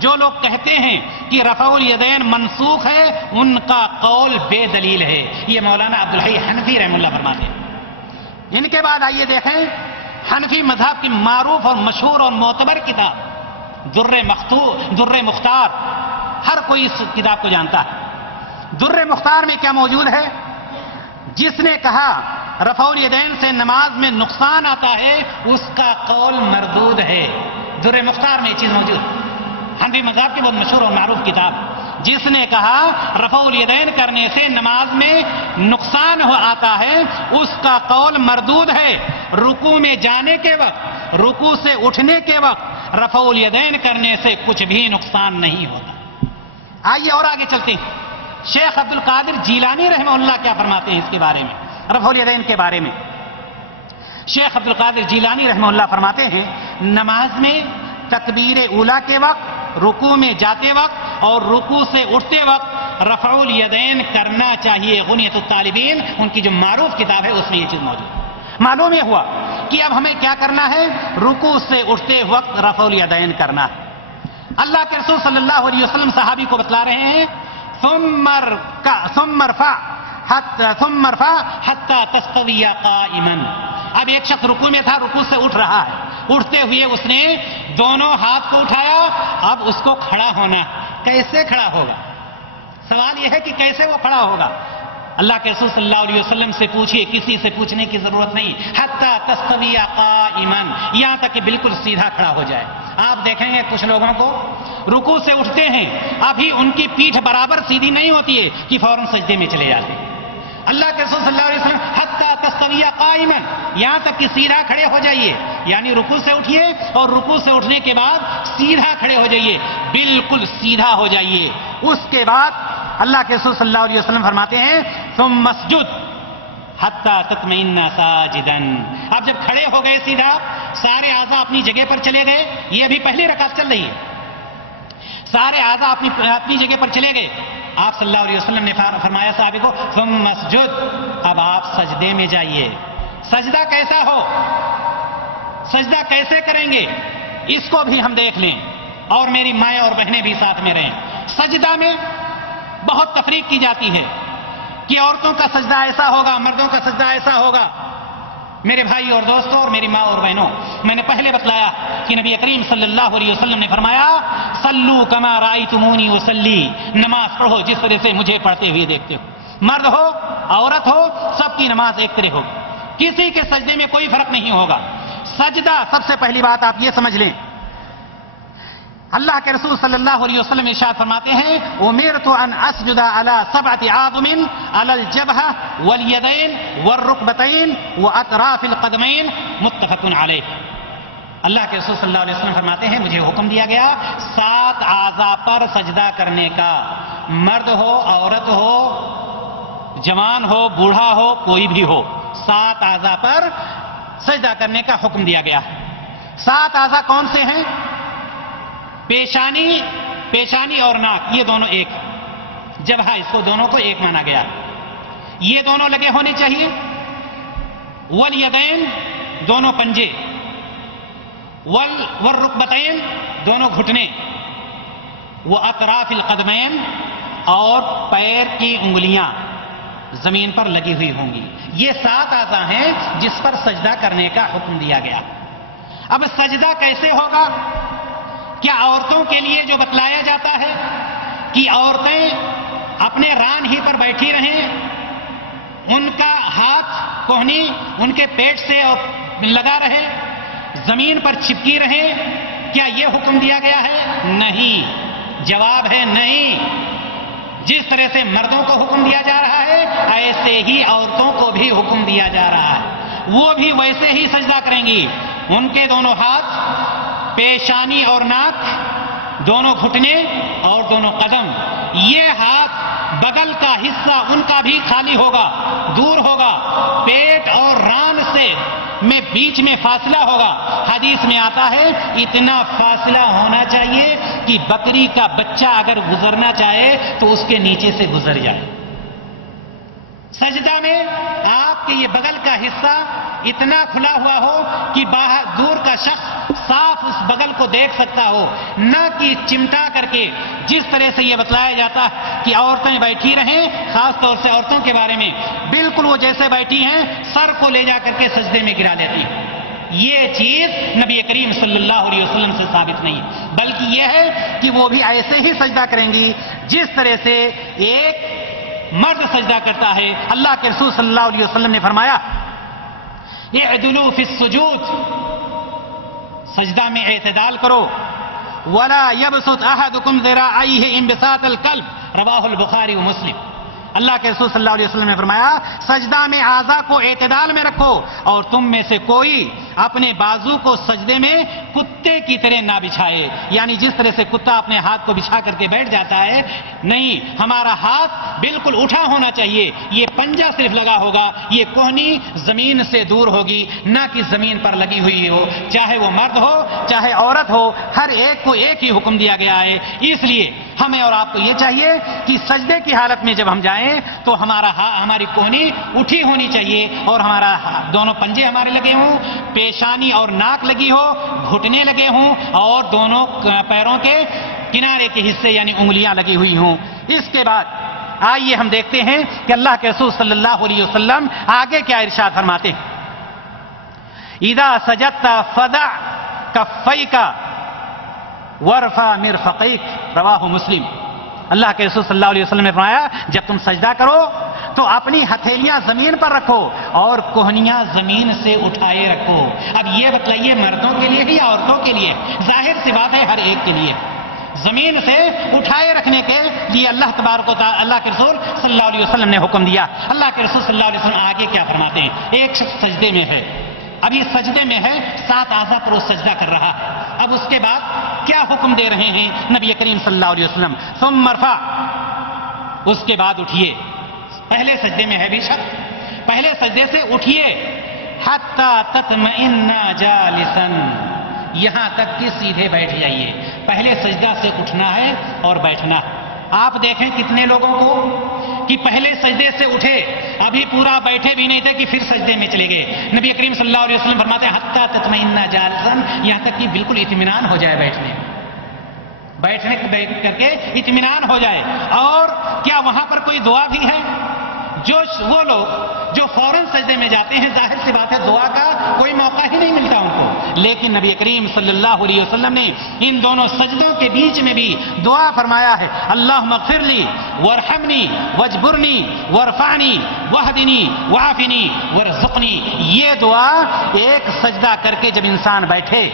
جو لوگ کہتے ہیں کہ رفع الیدین منسوخ ہے ان کا قول بے دلیل ہے، یہ مولانا عبدالحی حنفی رحمہ اللہ فرماتے ہیں۔ ان کے بعد آئیے دیکھیں حنفی مذہب کی معروف اور مشہور اور معتبر کتاب در مختار، ہر کوئی اس کتاب کو جانتا ہے۔ در مختار میں کیا موجود ہے؟ جس نے کہا رفع الیدین سے نماز میں نقصان آتا ہے اس کا قول مردود ہے. در مختار میں یہ چیز موجود ہے. حنفی مذہب کی بہت مشہور اور معروف کتاب. جس نے کہا رفع الیدین کرنے سے نماز میں نقصان آتا ہے اس کا قول مردود ہے. رکوع میں جانے کے وقت، رکوع سے اٹھنے کے وقت رفع الیدین کرنے سے کچھ بھی نقصان نہیں ہوتا. آئیے اور آگے چلتے ہیں. شیخ عبد القادر جیلانی رحمہ اللہ کیا فرماتے ہیں اس کے بارے میں، رفع الیدین کے بارے میں. شیخ عبد القادر جیلانی رحمہ اللہ فرماتے ہیں نماز میں تکبیر اولیٰ کے وقت، رکوع میں جاتے وقت اور رکوع سے اٹھتے وقت رفع الیدین کرنا چاہیے. غنیۃ الطالبین ان کی جو معروف کتاب ہے اس میں یہ چیز موجود ہے. معلوم یہ ہوا کہ اب ہمیں کیا کرنا ہے، رکوع سے اٹھتے وقت رفع الیدین کرنا ہے. اللہ کے رسول صلی اللہ علیہ وسلم صحابی کو بتلا رہے ہیں ثم ارفع حتى تستوي قائما. اب ایک شخص رکوع میں تھا، رکوع سے اٹھ رہا ہے، اٹھتے ہوئے اس نے دونوں ہاتھ کو اٹھایا. اب اس کو کھڑا ہونا، کیسے کھڑا ہوگا؟ سوال یہ ہے کہ کیسے وہ کھڑا ہوگا. اللہ کے رسول صلی اللہ علیہ وسلم سے پوچھئے، کسی سے پوچھنے کی ضرورت نہیں. حتی تستوی قائما، یہاں تک کہ بالکل سیدھا کھڑا ہو جائے. آپ دیکھیں گے کچھ لوگوں کو رکوع سے اٹھتے ہیں، ابھی ان کی پیٹھ برابر سیدھی نہیں ہوتی ہے کہ فوراً سجدے میں چلے جاتے ہیں. اللہ کے رسول صلی اللہ علیہ وسلم حتی تستوی قائما، یہاں تک کہ سیدھا کھڑے ہو جائیے، یعنی رکوع سے اٹھیے اور رکوع سے اٹھنے کے بعد سیدھا کھڑے ہو جائیے، بالکل سیدھا ہو جائیے. اس کے بعد اللہ کے رسول صلی اللہ علیہ وسلم فرماتے ہیں ثم اسجد حتی تطمئن ساجدا. اب جب کھڑے ہو گئے سیدھا، سارے اعضاء اپنی جگہ پر چلے گئے. یہ ابھی پہلی رکعت چل رہی ہے، سارے اعضاء اپنی جگہ پر چلے گئے. آپ صلی اللہ علیہ وسلم نے فرمایا صحابی کو ثم اسجد، اب آپ سجدے میں جائیے. سجدہ کیسا ہو، سجدہ کیسے کریں گے، اس کو بھی ہم دیکھ لیں اور میری مائیں اور بہنیں بھی ساتھ میں رہیں. سجدہ میں بہت تفریق کی جاتی ہے کہ عورتوں کا سجدہ ایسا ہوگا، مردوں کا سجدہ ایسا ہوگا. میرے بھائی اور دوستوں اور میری ماں اور بہنوں، میں نے پہلے بتلایا کہ نبی کریم صلی اللہ علیہ وسلم نے فرمایا صلو کما رأیتمونی اصلی، نماز پڑھو جس طرح سے مجھے پڑھتے ہوئے دیکھتے ہو. مرد ہو عورت ہو، سب کی نماز ایک طرح ہوگی، کسی کے سجدے میں کوئی فرق نہیں ہوگا. سجدہ سب سے پہلی بات آپ یہ سمجھ لیں، اللہ کے رسول صلی اللہ علیہ وسلم ارشاد فرماتے ہیں امرت ان اسجد علی 7 اعظم علی الجبهہ والیدین والرکبتین واطراف القدمین، متفق علیہ. اللہ کے رسول صلی اللہ علیہ وسلم فرماتے ہیں مجھے حکم دیا گیا 7 اعضاء پر سجدہ کرنے کا. مرد ہو، عورت ہو، جوان ہو، بوڑھا ہو، کوئی بھی ہو، 7 اعضاء پر سجدہ کرنے کا حکم دیا گیا. 7 اعضاء کون سے ہیں؟ پیشانی اور ناک، یہ دونوں ایک. جبہہ، اس کو دونوں کو ایک مانا گیا، یہ دونوں لگے ہونے چاہیے. والیدین، دونوں پنجے. والرکبتین، دونوں گھٹنے. واطراف القدمین، اور پیر کی انگلیاں زمین پر لگی ہوئی ہوں گی. یہ 7 اعضاء ہیں جس پر سجدہ کرنے کا حکم دیا گیا. اب سجدہ کیسے ہوگا؟ کیا عورتوں کے لیے جو بتلایا جاتا ہے کہ عورتیں اپنے ران ہی پر بیٹھی رہیں، ان کا ہاتھ کوہنی ان کے پیٹ سے لگا رہے، زمین پر چپکی رہے، کیا یہ حکم دیا گیا ہے؟ نہیں. جواب ہے نہیں. جس طرح سے مردوں کو حکم دیا جا رہا ہے ایسے ہی عورتوں کو بھی حکم دیا جا رہا ہے. وہ بھی ویسے ہی سجدہ کریں گی. ان کے دونوں ہاتھ، پیشانی اور ناک، دونوں گھٹنے اور دونوں قدم، یہ ہاتھ بغل کا حصہ ان کا بھی خالی ہوگا، دور ہوگا. پیٹ اور ران سے میں بیچ میں فاصلہ ہوگا. حدیث میں آتا ہے اتنا فاصلہ ہونا چاہیے کہ بکری کا بچہ اگر گزرنا چاہے تو اس کے نیچے سے گزر جائے. سجدہ میں آپ کے یہ بغل کا حصہ اتنا کھلا ہوا ہو کہ باہر دور کا شخص صاف اس بغل کو دیکھ سکتا ہو، نہ کہ چمٹا کر کے. جس طرح سے یہ بتلایا جاتا ہے کہ عورتیں بیٹھی رہیں، خاص طور سے عورتوں کے بارے میں، بالکل وہ جیسے بیٹھی ہیں سر کو لے جا کر کے سجدے میں گرا دیتی ہیں. یہ چیز نبی کریم صلی اللہ علیہ وسلم سے ثابت نہیں، بلکہ یہ ہے کہ وہ بھی ایسے ہی سجدہ کریں گی جس طرح سے ایک مرد سجدہ کرتا ہے. اللہ کے رسول صلی اللہ علیہ وسلم نے فرمایا اعدلوا فی السجود، سجدہ میں اعتدال کرو، ولا یبسط احدکم ذراعیہ انبساط الکلب، رواہ البخاری و مسلم۔ اللہ کے رسول صلی اللہ علیہ وسلم نے فرمایا سجدہ میں اعضاء کو اعتدال میں رکھو، اور تم میں سے کوئی اپنے بازو کو سجدے میں کتے کی طرح نہ بچھائے، یعنی جس طرح سے کتا اپنے ہاتھ کو بچھا کر کے بیٹھ جاتا ہے، نہیں، ہمارا ہاتھ بالکل اٹھا ہونا چاہیے، یہ پنجہ صرف لگا ہوگا، یہ کوہنی زمین سے دور ہوگی، نہ کہ زمین پر لگی ہوئی ہو، چاہے وہ مرد ہو چاہے عورت ہو، ہر ایک کو ایک ہی حکم دیا گیا ہے۔ اس لیے ہمیں اور آپ کو یہ چاہیے کہ سجدے کی حالت میں جب ہم جائیں تو ہماری کوہنی اٹھی ہونی چاہیے، اور ہمارا دونوں پنجے ہمارے لگے ہوں، پیشانی اور ناک لگی ہو، گھٹنے لگے ہوں، اور دونوں پیروں کے کنارے کے حصے یعنی انگلیاں لگی ہوئی ہوں۔ اس کے بعد آئیے ہم دیکھتے ہیں کہ اللہ کے رسول صلی اللہ علیہ وسلم آگے کیا ارشاد فرماتے ہیں۔ اذا سجدت فضع کفیک وارفع مرفقیک، رواہ مسلم۔ اللہ کے رسول صلی اللہ علیہ وسلم نے فرمایا جب تم سجدہ کرو تو اپنی ہتھیلیاں زمین پر رکھو اور کوہنیاں زمین سے اٹھائے رکھو۔ اب یہ بتلائیے مردوں کے لیے ہی یا عورتوں کے لیے؟ ظاہر سی بات ہے ہر ایک کے لیے۔ زمین سے اٹھائے رکھنے کے لیے اللہ تبارک و تعالی، اللہ کے رسول صلی اللہ علیہ وسلم نے حکم دیا۔ اللہ کے رسول صلی اللہ علیہ وسلم آگے کیا فرماتے ہیں؟ ایک شخص سجدے میں ہے، ابھی سجدے میں ہے، 7 اعضاء پر وہ سجدہ کر رہا ہے، اب اس کے بعد کیا حکم دے رہے ہیں نبی کریم صلی اللہ علیہ وسلم؟ ثم ارفع، اس کے بعد اٹھیے، پہلے سجدے میں ہے بے شک، پہلے سجدے سے اٹھیے، حتی تطمئن جالسا، یہاں تک کہ سیدھے بیٹھ جائیے۔ پہلے سجدہ سے اٹھنا ہے اور بیٹھنا ہے۔ آپ دیکھیں کتنے لوگوں کو کہ پہلے سجدے سے اٹھے، ابھی پورا بیٹھے بھی نہیں تھے کہ پھر سجدے میں چلے گئے۔ نبی کریم صلی اللہ علیہ وسلم فرماتے ہیں حتی تطمئن جالسا، یہاں تک کہ بالکل اطمینان ہو جائے بیٹھنے کر کے اطمینان ہو جائے۔ اور کیا وہاں پر کوئی دعا بھی ہے؟ وہ لوگ جو فوراً سجدے میں جاتے ہیں، ظاہر سی بات ہے دعا کا کوئی موقع ہی نہیں ملتا ان کو، لیکن نبی کریم صلی اللہ علیہ وسلم نے ان دونوں سجدوں کے بیچ میں بھی دعا فرمایا ہے، اللہم اغفر لی وارحمنی واجبرنی وارفعنی واہدنی وعافنی وارزقنی۔ یہ دعا ایک سجدہ کر کے جب انسان بیٹھے،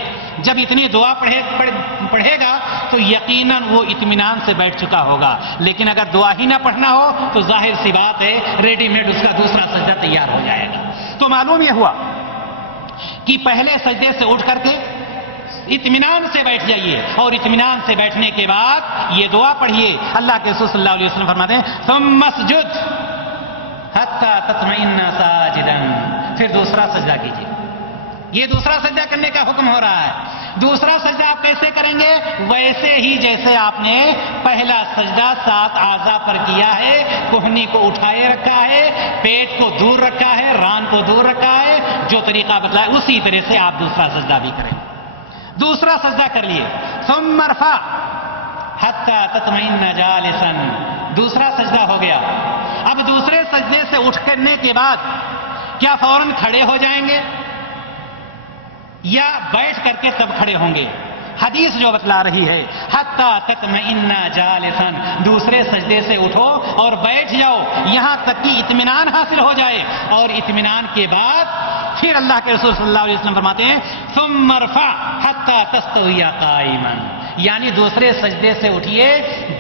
جب اتنی دعا پڑھے گا تو یقیناً وہ اطمینان سے بیٹھ چکا ہوگا، لیکن اگر دعا ہی نہ پڑھنا ہو تو ظاہر سی بات ہے ریڈی میڈ اس کا دوسرا سجدہ تیار ہو جائے گا۔ تو معلوم یہ ہوا کہ پہلے سجدے سے اٹھ کر کے اطمینان سے بیٹھ جائیے، اور اطمینان سے بیٹھنے کے بعد یہ دعا پڑھیے۔ اللہ کے رسول صلی اللہ علیہ وسلم فرماتے ہیں ثم اسجد حتی تطمئن ساجدا، پھر دوسرا سجدہ کیجیے۔ یہ دوسرا سجدہ کرنے کا حکم ہو رہا ہے۔ دوسرا سجدہ آپ کیسے کریں گے؟ ویسے ہی جیسے آپ نے پہلا سجدہ 7 اعضاء پر کیا ہے، کوہنی کو اٹھائے رکھا ہے، پیٹ کو دور رکھا ہے، ران کو دور رکھا ہے، جو طریقہ بتلایا اسی طرح سے آپ دوسرا سجدہ بھی کریں۔ دوسرا سجدہ کر لیے، ثم ارفع حتی تطمئن جالسا، دوسرا سجدہ ہو گیا۔ اب دوسرے سجدے سے اٹھ کرنے کے بعد کیا فوراً کھڑے ہو جائیں گے یا بیٹھ کر کے تب کھڑے ہوں گے؟ حدیث جو بتلا رہی ہے حتی تطمئن جالسا، دوسرے سجدے سے اٹھو اور بیٹھ جاؤ یہاں تک کہ اطمینان حاصل ہو جائے، اور اطمینان کے بعد پھر اللہ کے رسول صلی اللہ علیہ وسلم فرماتے ہیں ثم ارفع حتی تستوی قائما، یعنی دوسرے سجدے سے اٹھیے،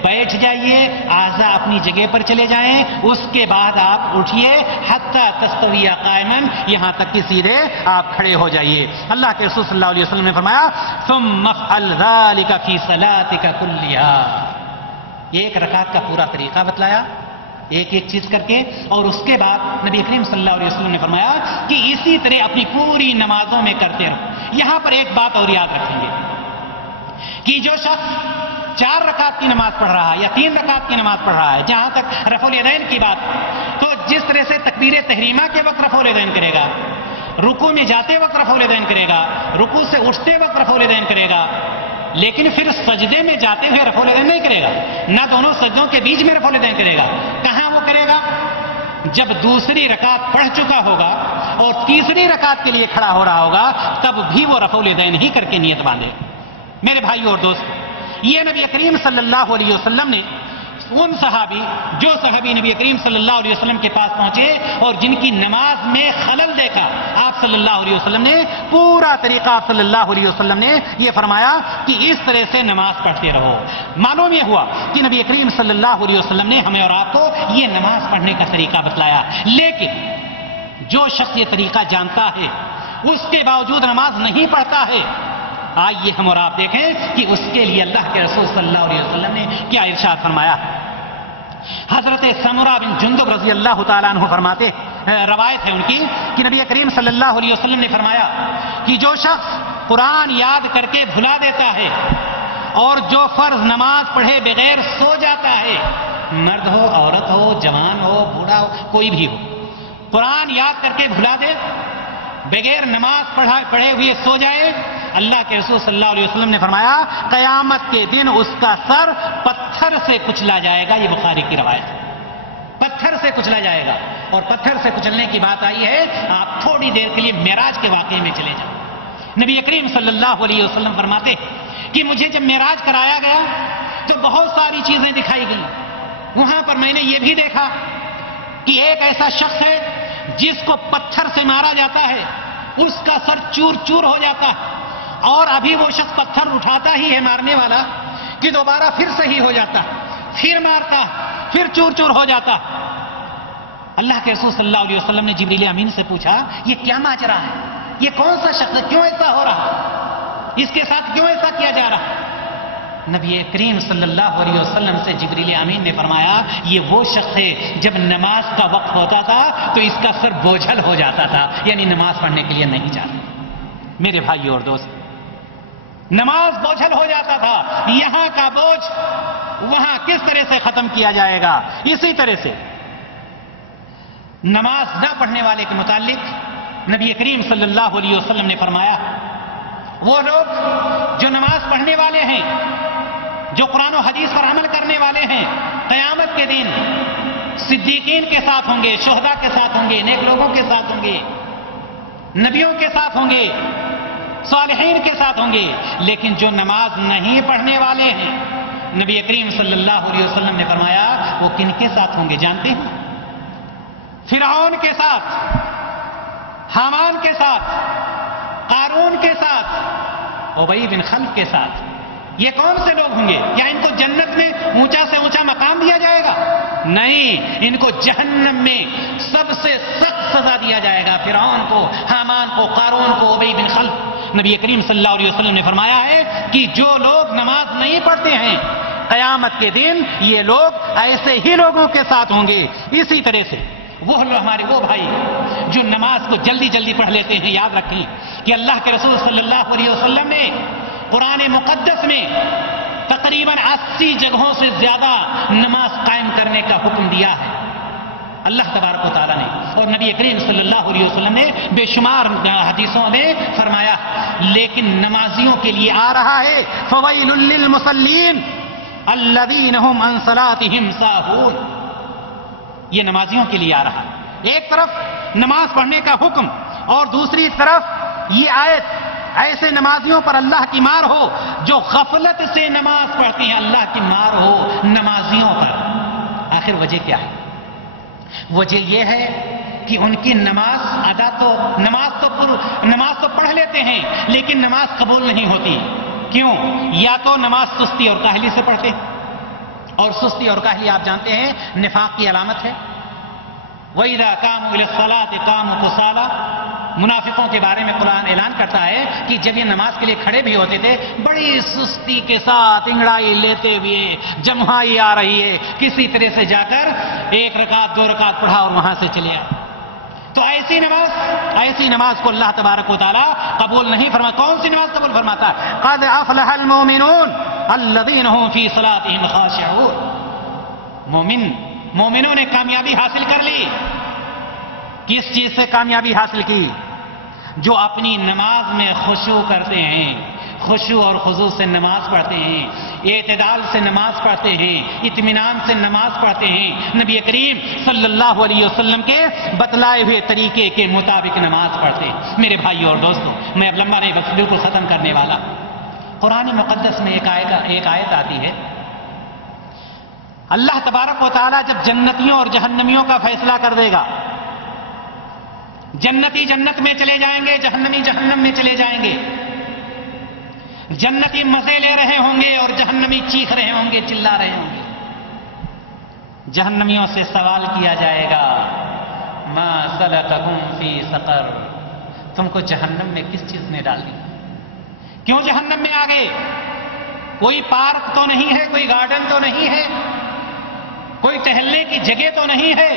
بیٹھ جائیے، اعضاء اپنی جگہ پر چلے جائیں، اس کے بعد آپ اٹھیے حتی تستوی قائما، یہاں تک کہ سیدھے آپ کھڑے ہو جائیے۔ اللہ کے رسول صلی اللہ علیہ وسلم نے فرمایا ثم افعل ذلك فی صلاتک کلھا، ایک رکعت کا پورا طریقہ بتلایا ایک ایک چیز کر کے، اور اس کے بعد نبی کریم صلی اللہ علیہ وسلم نے فرمایا کہ اسی طرح اپنی پوری نمازوں میں کرتے رہو۔ یہاں پر ایک بات اور یاد رکھیں گے کہ جو شخص 4 رکعت کی نماز پڑھ رہا ہے یا 3 رکعت کی نماز پڑھ رہا ہے، جہاں تک رفع الیدین کی بات، تو جس طرح سے تکبیر تحریمہ کے وقت رفع الیدین کرے گا، رکوع میں جاتے وقت رفع الیدین کرے گا، رکوع سے اٹھتے وقت رفع الیدین کرے گا، لیکن پھر سجدے میں جاتے ہوئے رفع الیدین نہیں کرے گا، نہ دونوں سجدوں کے بیچ میں رفع الیدین کرے گا۔ کہاں وہ کرے گا؟ جب دوسری رکعت پڑھ چکا ہوگا اور تیسری رکعت کے لیے کھڑا ہو رہا ہوگا، تب بھی وہ رفع الیدین ہی کر کے نیت باندھے۔ میرے بھائیو اور دوست، یہ نبی کریم صلی اللہ علیہ وسلم نے ان صحابی جو صحابی نبی کریم صلی اللہ علیہ وسلم کے پاس پہنچے اور جن کی نماز میں خلل دیکھا، آپ صلی اللہ علیہ وسلم نے پورا طریقہ آپ صلی اللہ علیہ وسلم نے یہ فرمایا کہ اس طرح سے نماز پڑھتے رہو۔ معلوم یہ ہوا کہ نبی کریم صلی اللہ علیہ وسلم نے ہمیں اور آپ کو یہ نماز پڑھنے کا طریقہ بتلایا، لیکن جو شخص یہ طریقہ جانتا ہے اس کے باوجود نماز نہیں پڑھتا ہے، آئیے ہم اور آپ دیکھیں کہ اس کے لیے اللہ کے رسول صلی اللہ علیہ وسلم نے کیا ارشاد فرمایا۔ حضرت سمرہ بن جندب رضی اللہ تعالیٰ عنہ فرماتے، روایت ہے ان کی کہ نبی کریم صلی اللہ علیہ وسلم نے فرمایا کہ جو شخص قرآن یاد کر کے بھلا دیتا ہے اور جو فرض نماز پڑھے بغیر سو جاتا ہے، مرد ہو، عورت ہو، جوان ہو، بوڑھا ہو، کوئی بھی ہو، قرآن یاد کر کے بھلا دے، بغیر نماز پڑھے ہوئے سو جائے، اللہ کے رسول صلی اللہ علیہ وسلم نے فرمایا قیامت کے دن اس کا سر پتھر سے کچلا جائے گا۔ یہ بخاری کی روایت ہے، پتھر سے کچلا جائے گا۔ اور پتھر سے کچلنے کی بات آئی ہے، آپ تھوڑی دیر کے لیے معراج کے واقعے میں چلے جائیں۔ نبی کریم صلی اللہ علیہ وسلم فرماتے کہ مجھے جب معراج کرایا گیا تو بہت ساری چیزیں دکھائی گئیں، وہاں پر میں نے یہ بھی دیکھا کہ ایک ایسا شخص ہے جس کو پتھر سے مارا جاتا ہے، اس کا سر چور چور ہو جاتا ہے، اور ابھی وہ شخص پتھر اٹھاتا ہی ہے مارنے والا کہ دوبارہ پھر صحیح ہو جاتا، پھر مارتا، پھر چور چور ہو جاتا۔ اللہ کے رسول صلی اللہ علیہ وسلم نے جبریل امین سے پوچھا یہ کیا ماجرا ہے، یہ کون سا شخص ہے، کیوں ایسا ہو رہا، اس کے ساتھ کیوں ایسا کیا جا رہا؟ نبی کریم صلی اللہ علیہ وسلم سے جبریل امین نے فرمایا یہ وہ شخص ہے جب نماز کا وقت ہوتا تھا تو اس کا سر بوجھل ہو جاتا تھا، یعنی نماز پڑھنے کے لیے نہیں جاتا۔ میرے بھائی اور دوست، نماز بوجھل ہو جاتا تھا، یہاں کا بوجھ وہاں کس طرح سے ختم کیا جائے گا؟ اسی طرح سے نماز نہ پڑھنے والے کے متعلق نبی کریم صلی اللہ علیہ وسلم نے فرمایا وہ لوگ جو نماز پڑھنے والے ہیں، جو قرآن و حدیث پر عمل کرنے والے ہیں، قیامت کے دن صدیقین کے ساتھ ہوں گے، شہداء کے ساتھ ہوں گے، نیک لوگوں کے ساتھ ہوں گے، نبیوں کے ساتھ ہوں گے، صالحین کے ساتھ ہوں گے۔ لیکن جو نماز نہیں پڑھنے والے ہیں، نبی کریم صلی اللہ علیہ وسلم نے فرمایا وہ کن کے ساتھ ہوں گے جانتے ہیں؟ فرعون کے ساتھ، حامان کے ساتھ، قارون کے ساتھ، ابی بن خلف کے ساتھ۔ یہ کون سے لوگ ہوں گے؟ کیا ان کو جنت میں اونچا سے اونچا مقام دیا جائے گا؟ نہیں، ان کو جہنم میں سب سے سخت سزا دیا جائے گا، فرعون کو، حامان کو، قارون کو، ابی بن خلف۔ نبی کریم صلی اللہ علیہ وسلم نے فرمایا ہے کہ جو لوگ نماز نہیں پڑھتے ہیں قیامت کے دن یہ لوگ ایسے ہی لوگوں کے ساتھ ہوں گے۔ اسی طرح سے ہمارے وہ بھائی جو نماز کو جلدی جلدی پڑھ لیتے ہیں، یاد رکھیں کہ اللہ کے رسول صلی اللہ علیہ وسلم نے قرآن مقدس میں تقریباً 80 جگہوں سے زیادہ نماز قائم کرنے کا حکم دیا ہے اللہ تبارک و تعالیٰ نے، اور نبی کریم صلی اللہ علیہ وسلم نے بے شمار حدیثوں میں فرمایا، لیکن نمازیوں کے لیے آ رہا ہے فویل للمصلین الذین هم عن صلاتهم ساہون۔ یہ نمازیوں کے لیے آ رہا ہے، ایک طرف نماز پڑھنے کا حکم اور دوسری طرف یہ آیت ایسے نمازیوں پر اللہ کی مار ہو جو غفلت سے نماز پڑھتی ہیں، اللہ کی مار ہو نمازیوں پر۔ آخر وجہ کیا ہے؟ وجہ یہ ہے کہ ان کی نماز تو پڑھ لیتے ہیں لیکن نماز قبول نہیں ہوتی۔ کیوں؟ یا تو نماز سستی اور کاہلی سے پڑھتے، اور سستی اور کاہلی آپ جانتے ہیں نفاق کی علامت ہے۔ وَإِذَا قَامُوا إِلَى الصَّلَاةِ قَامُوا كُسَالَىٰ، منافقوں کے بارے میں قرآن اعلان کرتا ہے کہ جب یہ نماز کے لیے کھڑے بھی ہوتے تھے بڑی سستی کے ساتھ انگڑائی لیتے ہوئے، جمہائی آ رہی ہے، کسی طرح سے جا کر 1 رکعت 2 رکعت پڑھا اور وہاں سے چلے آئے۔ تو ایسی نماز کو اللہ تبارک و تعالیٰ قبول نہیں فرماتا۔ کون سی نماز قبول فرماتا ہے؟ قَدْ أَفْلَحَ الْمُؤْمِنُونَ الَّذِينَ هُمْ فِي صَلَاتِهِمْ خَاشِعُونَ۔ مومنوں نے کامیابی حاصل کر لی۔ کس چیز سے کامیابی حاصل کی؟ جو اپنی نماز میں خشوع کرتے ہیں، خشوع اور خضوع سے نماز پڑھتے ہیں، اعتدال سے نماز پڑھتے ہیں، اطمینان سے نماز پڑھتے ہیں، نبی کریم صلی اللہ علیہ وسلم کے بتلائے ہوئے طریقے کے مطابق نماز پڑھتے ہیں۔ میرے بھائی اور دوستوں، میں اب لمبا نہیں، بس بالکل ختم کرنے والا۔ قرآن مقدس میں ایک آیت آتی ہے، اللہ تبارک و تعالیٰ جب جنتیوں اور جہنمیوں کا فیصلہ کر دے گا، جنتی جنت میں چلے جائیں گے، جہنمی جہنم میں چلے جائیں گے، جنتی مزے لے رہے ہوں گے اور جہنمی چیخ رہے ہوں گے، چلا رہے ہوں گے۔ جہنمیوں سے سوال کیا جائے گا، ما سلککم فی سقر، تم کو جہنم میں کس چیز نے ڈال دی؟ کیوں جہنم میں آ گئے؟ کوئی پارک تو نہیں ہے، کوئی گارڈن تو نہیں ہے، کوئی ٹہلنے کی جگہ تو نہیں ہے،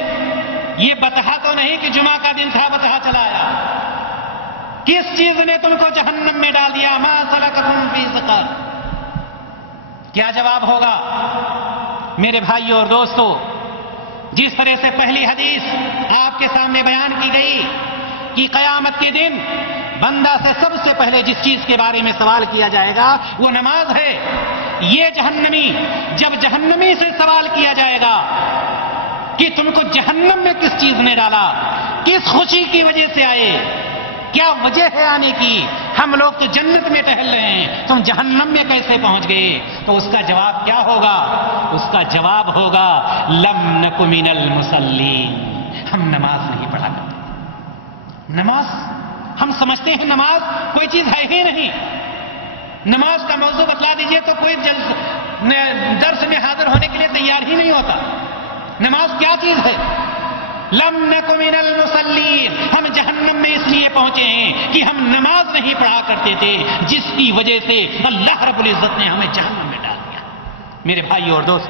یہ بتہا تو نہیں کہ جمعہ کا دن تھا بتہا چلایا۔ کس چیز نے تم کو جہنم میں ڈال دیا؟ ما سلککم فی سقر، کیا جواب ہوگا؟ میرے بھائیوں اور دوستو، جس طرح سے پہلی حدیث آپ کے سامنے بیان کی گئی کہ قیامت کے دن بندہ سے سب سے پہلے جس چیز کے بارے میں سوال کیا جائے گا وہ نماز ہے، یہ جہنمی جب جہنمی سے سوال کیا جائے گا کہ تم کو جہنم میں کس چیز نے ڈالا، کس خوشی کی وجہ سے آئے، کیا وجہ ہے آنے کی؟ ہم لوگ تو جنت میں ٹہل رہے ہیں، تم جہنم میں کیسے پہنچ گئے؟ تو اس کا جواب کیا ہوگا؟ اس کا جواب ہوگا لم نک من المصلین، ہم نماز نہیں پڑھا کرتے۔ نماز ہم سمجھتے ہیں نماز کوئی چیز ہے ہی نہیں، نماز کا موضوع بتلا دیجئے تو کوئی درس میں حاضر ہونے کے لیے تیار ہی نہیں ہوتا۔ نماز کیا چیز ہے؟ لم نک من المصلین، ہم جہنم میں اس لیے پہنچے ہیں کہ ہم نماز نہیں پڑھا کرتے تھے، جس کی وجہ سے اللہ رب العزت نے ہمیں جہنم میں ڈال دیا۔ میرے بھائی اور دوست،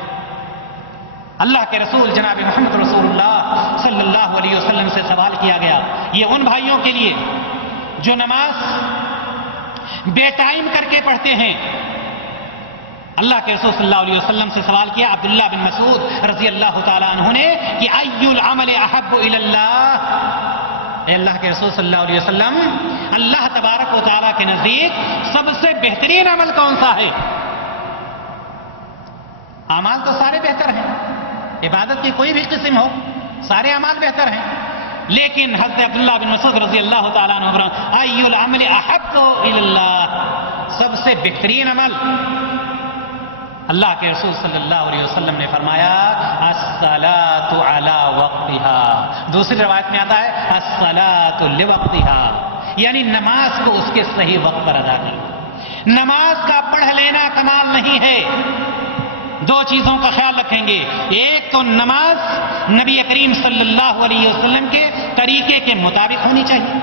اللہ کے رسول جناب محمد رسول اللہ صلی اللہ علیہ وسلم سے سوال کیا گیا، یہ ان بھائیوں کے لیے جو نماز بے ٹائم کر کے پڑھتے ہیں۔ اللہ کے رسول صلی اللہ علیہ وسلم سے سوال کیا عبداللہ بن مسعود رضی اللہ تعالیٰ عنہ نے کہ ای العمل احب الی اللہ، اے اللہ کے رسول صلی اللہ علیہ وسلم، اللہ تبارک و تعالیٰ کے نزدیک سب سے بہترین عمل کون سا ہے؟ اعمال تو سارے بہتر ہیں، عبادت کی کوئی بھی قسم ہو سارے اعمال بہتر ہیں، لیکن حضرت عبداللہ بن مسعود رضی اللہ تعالیٰ عنہ ای العمل احب الی اللہ، سب سے بہترین عمل، اللہ کے رسول صلی اللہ علیہ وسلم نے فرمایا الصلاۃ علی وقتها، دوسری روایت میں آتا ہے الصلاۃ لوقتها، یعنی نماز کو اس کے صحیح وقت پر ادا کرو۔ نماز کا پڑھ لینا کمال نہیں ہے، دو چیزوں کا خیال رکھیں گے، ایک تو نماز نبی کریم صلی اللہ علیہ وسلم کے طریقے کے مطابق ہونی چاہیے،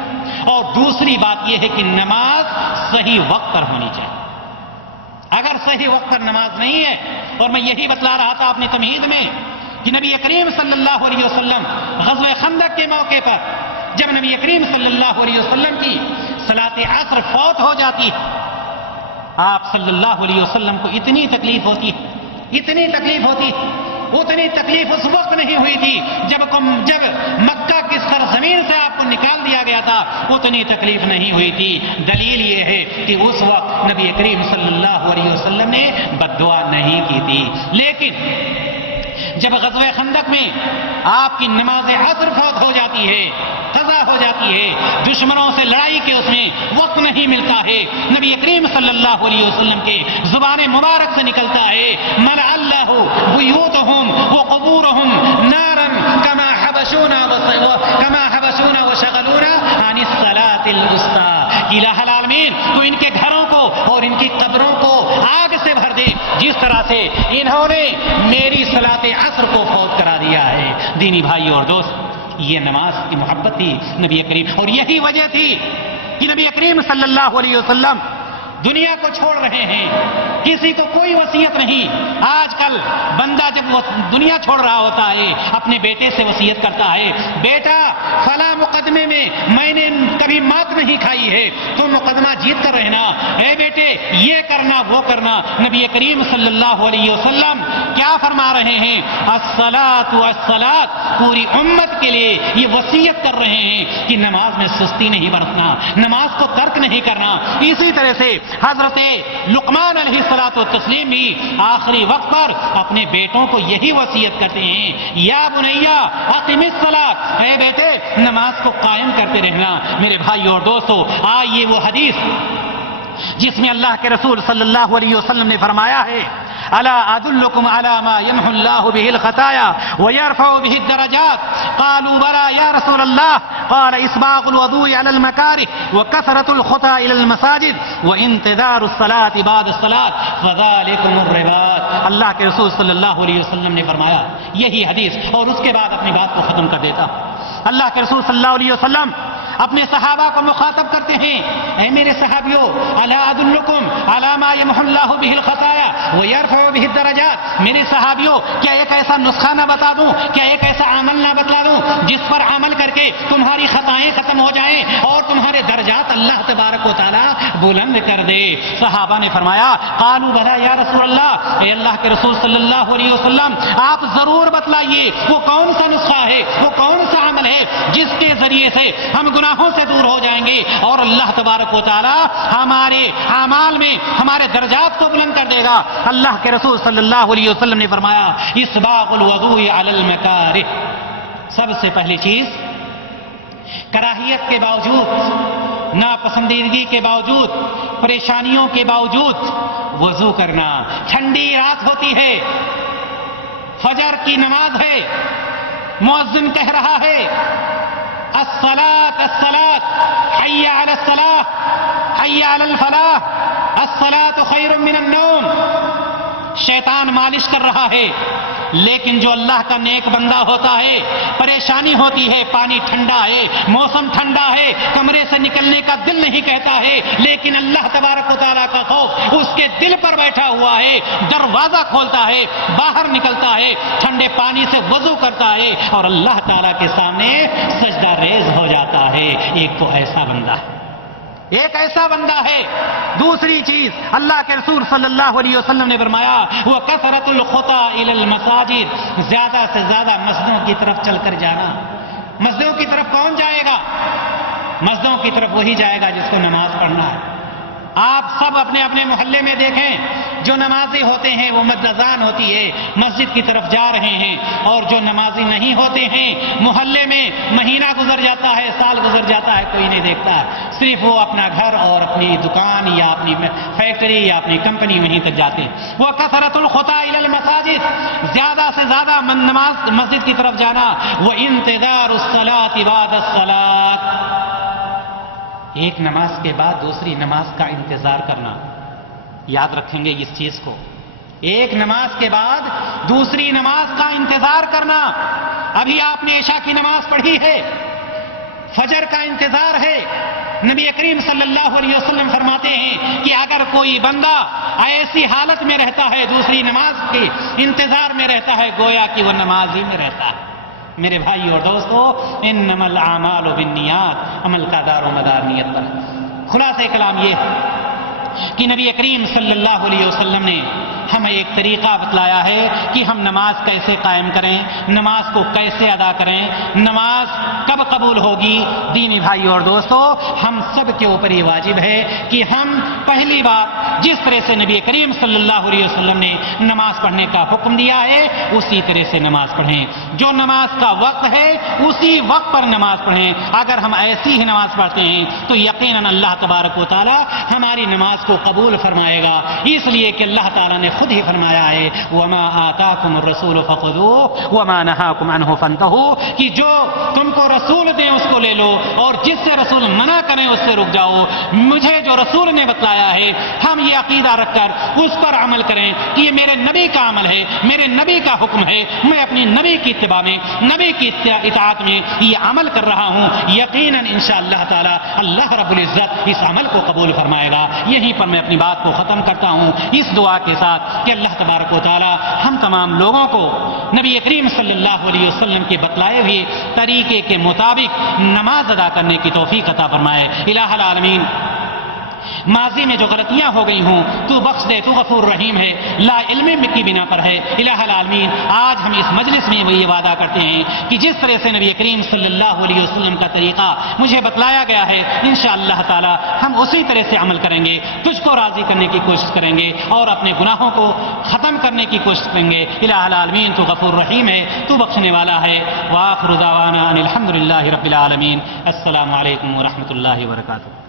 اور دوسری بات یہ ہے کہ نماز صحیح وقت پر ہونی چاہیے۔ اگر صحیح وقت پر نماز نہیں ہے، اور میں یہی بتلا رہا تھا اپنی تمہید میں کہ نبی کریم صلی اللہ علیہ وسلم غزوہ خندق کے موقع پر جب نبی کریم صلی اللہ علیہ وسلم کی صلاۃ عصر فوت ہو جاتی ہے، آپ صلی اللہ علیہ وسلم کو اتنی تکلیف ہوتی ہے، اتنی تکلیف ہوتی ہے، اتنی تکلیف اس وقت نہیں ہوئی تھی جب مکہ کی سرزمین سے آپ کو نکال دیا گیا تھا، اتنی تکلیف نہیں ہوئی تھی۔ دلیل یہ ہے کہ اس وقت نبی کریم صلی اللہ علیہ وسلم نے بد دعا نہیں کی تھی، لیکن جب غزوہ خندق میں آپ کی نماز عصر فوت ہو جاتی ہے، قضا ہو جاتی ہے، دشمنوں سے لڑائی کے اس میں وقت نہیں ملتا ہے، نبی کریم صلی اللہ علیہ وسلم کے زبان مبارک سے نکلتا ہے ملأ اللہ بیوتہم وقبورہم نارا کما حبسونا وشغلونا عن الصلاۃ الوسطی، کہ الہ العالمین تو ان کے گھروں کو اور ان کی قبروں کو آگ سے بھر دے جس طرح سے انہوں نے میری صلاۃ عصر کو فوت کرا دیا ہے۔ دینی بھائی اور دوست، یہ نماز کی محبت تھی نبی کریم، اور یہی وجہ تھی کہ نبی کریم صلی اللہ علیہ وسلم دنیا کو چھوڑ رہے ہیں، کسی کو کوئی وصیت نہیں۔ آج کل بندہ جب دنیا چھوڑ رہا ہوتا ہے اپنے بیٹے سے وصیت کرتا ہے، بیٹا فلاں مقدمے میں میں نے کبھی مات نہیں کھائی ہے، تو مقدمہ جیت کر رہنا، اے بیٹے یہ کرنا وہ کرنا۔ نبی کریم صلی اللہ علیہ وسلم کیا فرما رہے ہیں؟ الصلاۃ والصلاۃ، پوری امت کے لیے یہ وصیت کر رہے ہیں کہ نماز میں سستی نہیں برتنا، نماز کو ترک نہیں کرنا۔ اسی طرح سے حضرت لقمان علیہ الصلوۃ والتسلیم بھی آخری وقت پر اپنے بیٹوں کو یہی وصیت کرتے ہیں، یا بنیا اقم الصلاۃ، اے بیٹے نماز کو قائم کرتے رہنا۔ میرے بھائی اور دوستو، آئیے وہ حدیث جس میں اللہ کے رسول صلی اللہ علیہ وسلم نے فرمایا ہے الا ادلکم علی ما یمحو اللہ بہ الخطایا ویرفع بہ الدرجات قالوا بلی یا رسول اللہ قال اسباغ الوضوء علی المکارہ وکثرۃ الخطى الى المساجد وانتظار الصلاة بعد الصلاة فذلکم الرباط. اللہ کے رسول صلی اللہ علیہ وسلم نے فرمایا یہی حدیث، اور اس کے بعد اپنی بات کو ختم کر دیتا. اللہ کے رسول صلی اللہ علیہ وسلم اپنے صحابہ کو مخاطب کرتے ہیں، اے میرے صحابیوں، الا ادلکم علی ما یمحو اللہ بہ الخطایا ویرفع بہ الدرجات، میرے صحابیوں کیا ایک ایسا نسخہ نہ بتا دوں، کیا ایک ایسا عمل نہ بتلا دوں جس پر عمل کر کے تمہاری خطائیں ختم ہو جائیں اور تمہارے درجات اللہ تبارک و تعالی بلند کر دے. صحابہ نے فرمایا قالوا بلی یا رسول اللہ، اے اللہ کے رسول صلی اللہ علیہ وسلم آپ ضرور بتلائیے وہ کون سا نسخہ ہے، وہ کون سا عمل ہے جس کے ذریعے سے ہم گناہوں سے دور ہو جائیں گے اور اللہ تبارک و تعالی ہمارے اعمال میں ہمارے درجات کو بلند کر دے گا. اللہ کے رسول صلی اللہ علیہ وسلم نے فرمایا اسباغ الوضوء علی المکارہ، سب سے پہلی چیز کراہیت کے باوجود، ناپسندیدگی کے باوجود، پریشانیوں کے باوجود وضو کرنا. ٹھنڈی رات ہوتی ہے، فجر کی نماز ہے، مؤذن کہہ رہا ہے الصلاۃ الصلاۃ حی علی الصلاۃ حی علی الفلاح الصلاۃ خیر من النوم. شیطان مالش کر رہا ہے، لیکن جو اللہ کا نیک بندہ ہوتا ہے پریشانی ہوتی ہے، پانی ٹھنڈا ہے، موسم ٹھنڈا ہے، کمرے سے نکلنے کا دل نہیں کہتا ہے، لیکن اللہ تبارک و تعالیٰ کا خوف اس کے دل پر بیٹھا ہوا ہے، دروازہ کھولتا ہے، باہر نکلتا ہے، ٹھنڈے پانی سے وضو کرتا ہے اور اللہ تعالیٰ کے سامنے سجدہ ریز ہو جاتا ہے. ایک تو ایسا بندہ ہے، ایک ایسا بندہ ہے. دوسری چیز اللہ کے رسول صلی اللہ علیہ وسلم نے فرمایا وہ کثرۃ الخطى الى المساجد، زیادہ سے زیادہ مسجدوں کی طرف چل کر جانا. مسجدوں کی طرف کون جائے گا؟ مسجدوں کی طرف وہی جائے گا جس کو نماز پڑھنا ہے. آپ سب اپنے اپنے محلے میں دیکھیں، جو نمازی ہوتے ہیں وہ اذان ہوتی ہے مسجد کی طرف جا رہے ہیں، اور جو نمازی نہیں ہوتے ہیں محلے میں مہینہ گزر جاتا ہے، سال گزر جاتا ہے، کوئی نہیں دیکھتا، صرف وہ اپنا گھر اور اپنی دکان یا اپنی فیکٹری یا اپنی کمپنی وہیں تک جاتے ہیں. وہ کثرۃ الخطى الى المساجد، زیادہ سے زیادہ نماز مسجد کی طرف جانا. وہ انتظار الصلاۃ بعد الصلاۃ، ایک نماز کے بعد دوسری نماز کا انتظار کرنا. یاد رکھیں گے اس چیز کو، ایک نماز کے بعد دوسری نماز کا انتظار کرنا. ابھی آپ نے عشاء کی نماز پڑھی ہے، فجر کا انتظار ہے. نبی کریم صلی اللہ علیہ وسلم فرماتے ہیں کہ اگر کوئی بندہ ایسی حالت میں رہتا ہے، دوسری نماز کے انتظار میں رہتا ہے، گویا کہ وہ نماز ہی میں رہتا ہے. میرے بھائی اور دوستو، انما الاعمال بالنیات، عمل کا دار و مدار نیت پر. خلاصہ کلام یہ ہے کہ نبی کریم صلی اللہ علیہ وسلم نے ہمیں ایک طریقہ بتلایا ہے کہ ہم نماز کیسے قائم کریں، نماز کو کیسے ادا کریں، نماز کب قبول ہوگی. دینی بھائی اور دوستو، ہم سب کے اوپر یہ واجب ہے کہ ہم پہلی بار جس طرح سے نبی کریم صلی اللہ علیہ وسلم نے نماز پڑھنے کا حکم دیا ہے اسی طرح سے نماز پڑھیں. جو نماز کا وقت ہے اسی وقت پر نماز پڑھیں. اگر ہم ایسی ہی نماز پڑھتے ہیں تو یقیناً اللہ تبارک و تعالی ہماری نماز کو قبول فرمائے گا. اس لیے کہ اللہ تعالیٰ نے خود ہی فرمایا ہے وَمَا آتَاكُمُ الرَّسُولُ فَخُذُوهُ وَمَا نَهَاكُمْ عَنْهُ فَانْتَهُوا، کہ جو تم کو رسول دیں اس کو لے لو اور جس سے رسول منع کریں اس سے رک جاؤ. مجھے جو رسول نے بتلایا ہے ہم یہ عقیدہ رکھ کر اس پر عمل کریں کہ یہ میرے نبی کا عمل ہے، میرے نبی کا حکم ہے، میں اپنی نبی کی اتباع میں، نبی کی اطاعت میں یہ عمل کر رہا ہوں. یقیناً انشاءاللہ تعالی اللہ رب العزت اس عمل کو قبول فرمائے گا. یہیں پر میں اپنی بات کو ختم کرتا ہوں اس دعا کے ساتھ کہ اللہ تبارک و تعالی ہم تمام لوگوں کو نبی کریم صلی اللہ علیہ وسلم کے بتلائے ہوئے طریقے کے مطابق نماز ادا کرنے کی توفیق عطا فرمائے. الہ العالمین، ماضی میں جو غلطیاں ہو گئی ہوں تو بخش دے، تو غفور رحیم ہے، لا علم کی بنا پر ہے. الہ العالمین، آج ہم اس مجلس میں یہ وعدہ کرتے ہیں کہ جس طرح سے نبی کریم صلی اللہ علیہ وسلم کا طریقہ مجھے بتلایا گیا ہے انشاءاللہ تعالی ہم اسی طرح سے عمل کریں گے، تجھ کو راضی کرنے کی کوشش کریں گے اور اپنے گناہوں کو ختم کرنے کی کوشش کریں گے. الہ العالمین، تو غفور رحیم ہے، تو بخشنے والا ہے. وآخر دعوانا ان الحمد للہ رب العالمین. السلام علیکم ورحمۃ اللہ وبرکاتہ.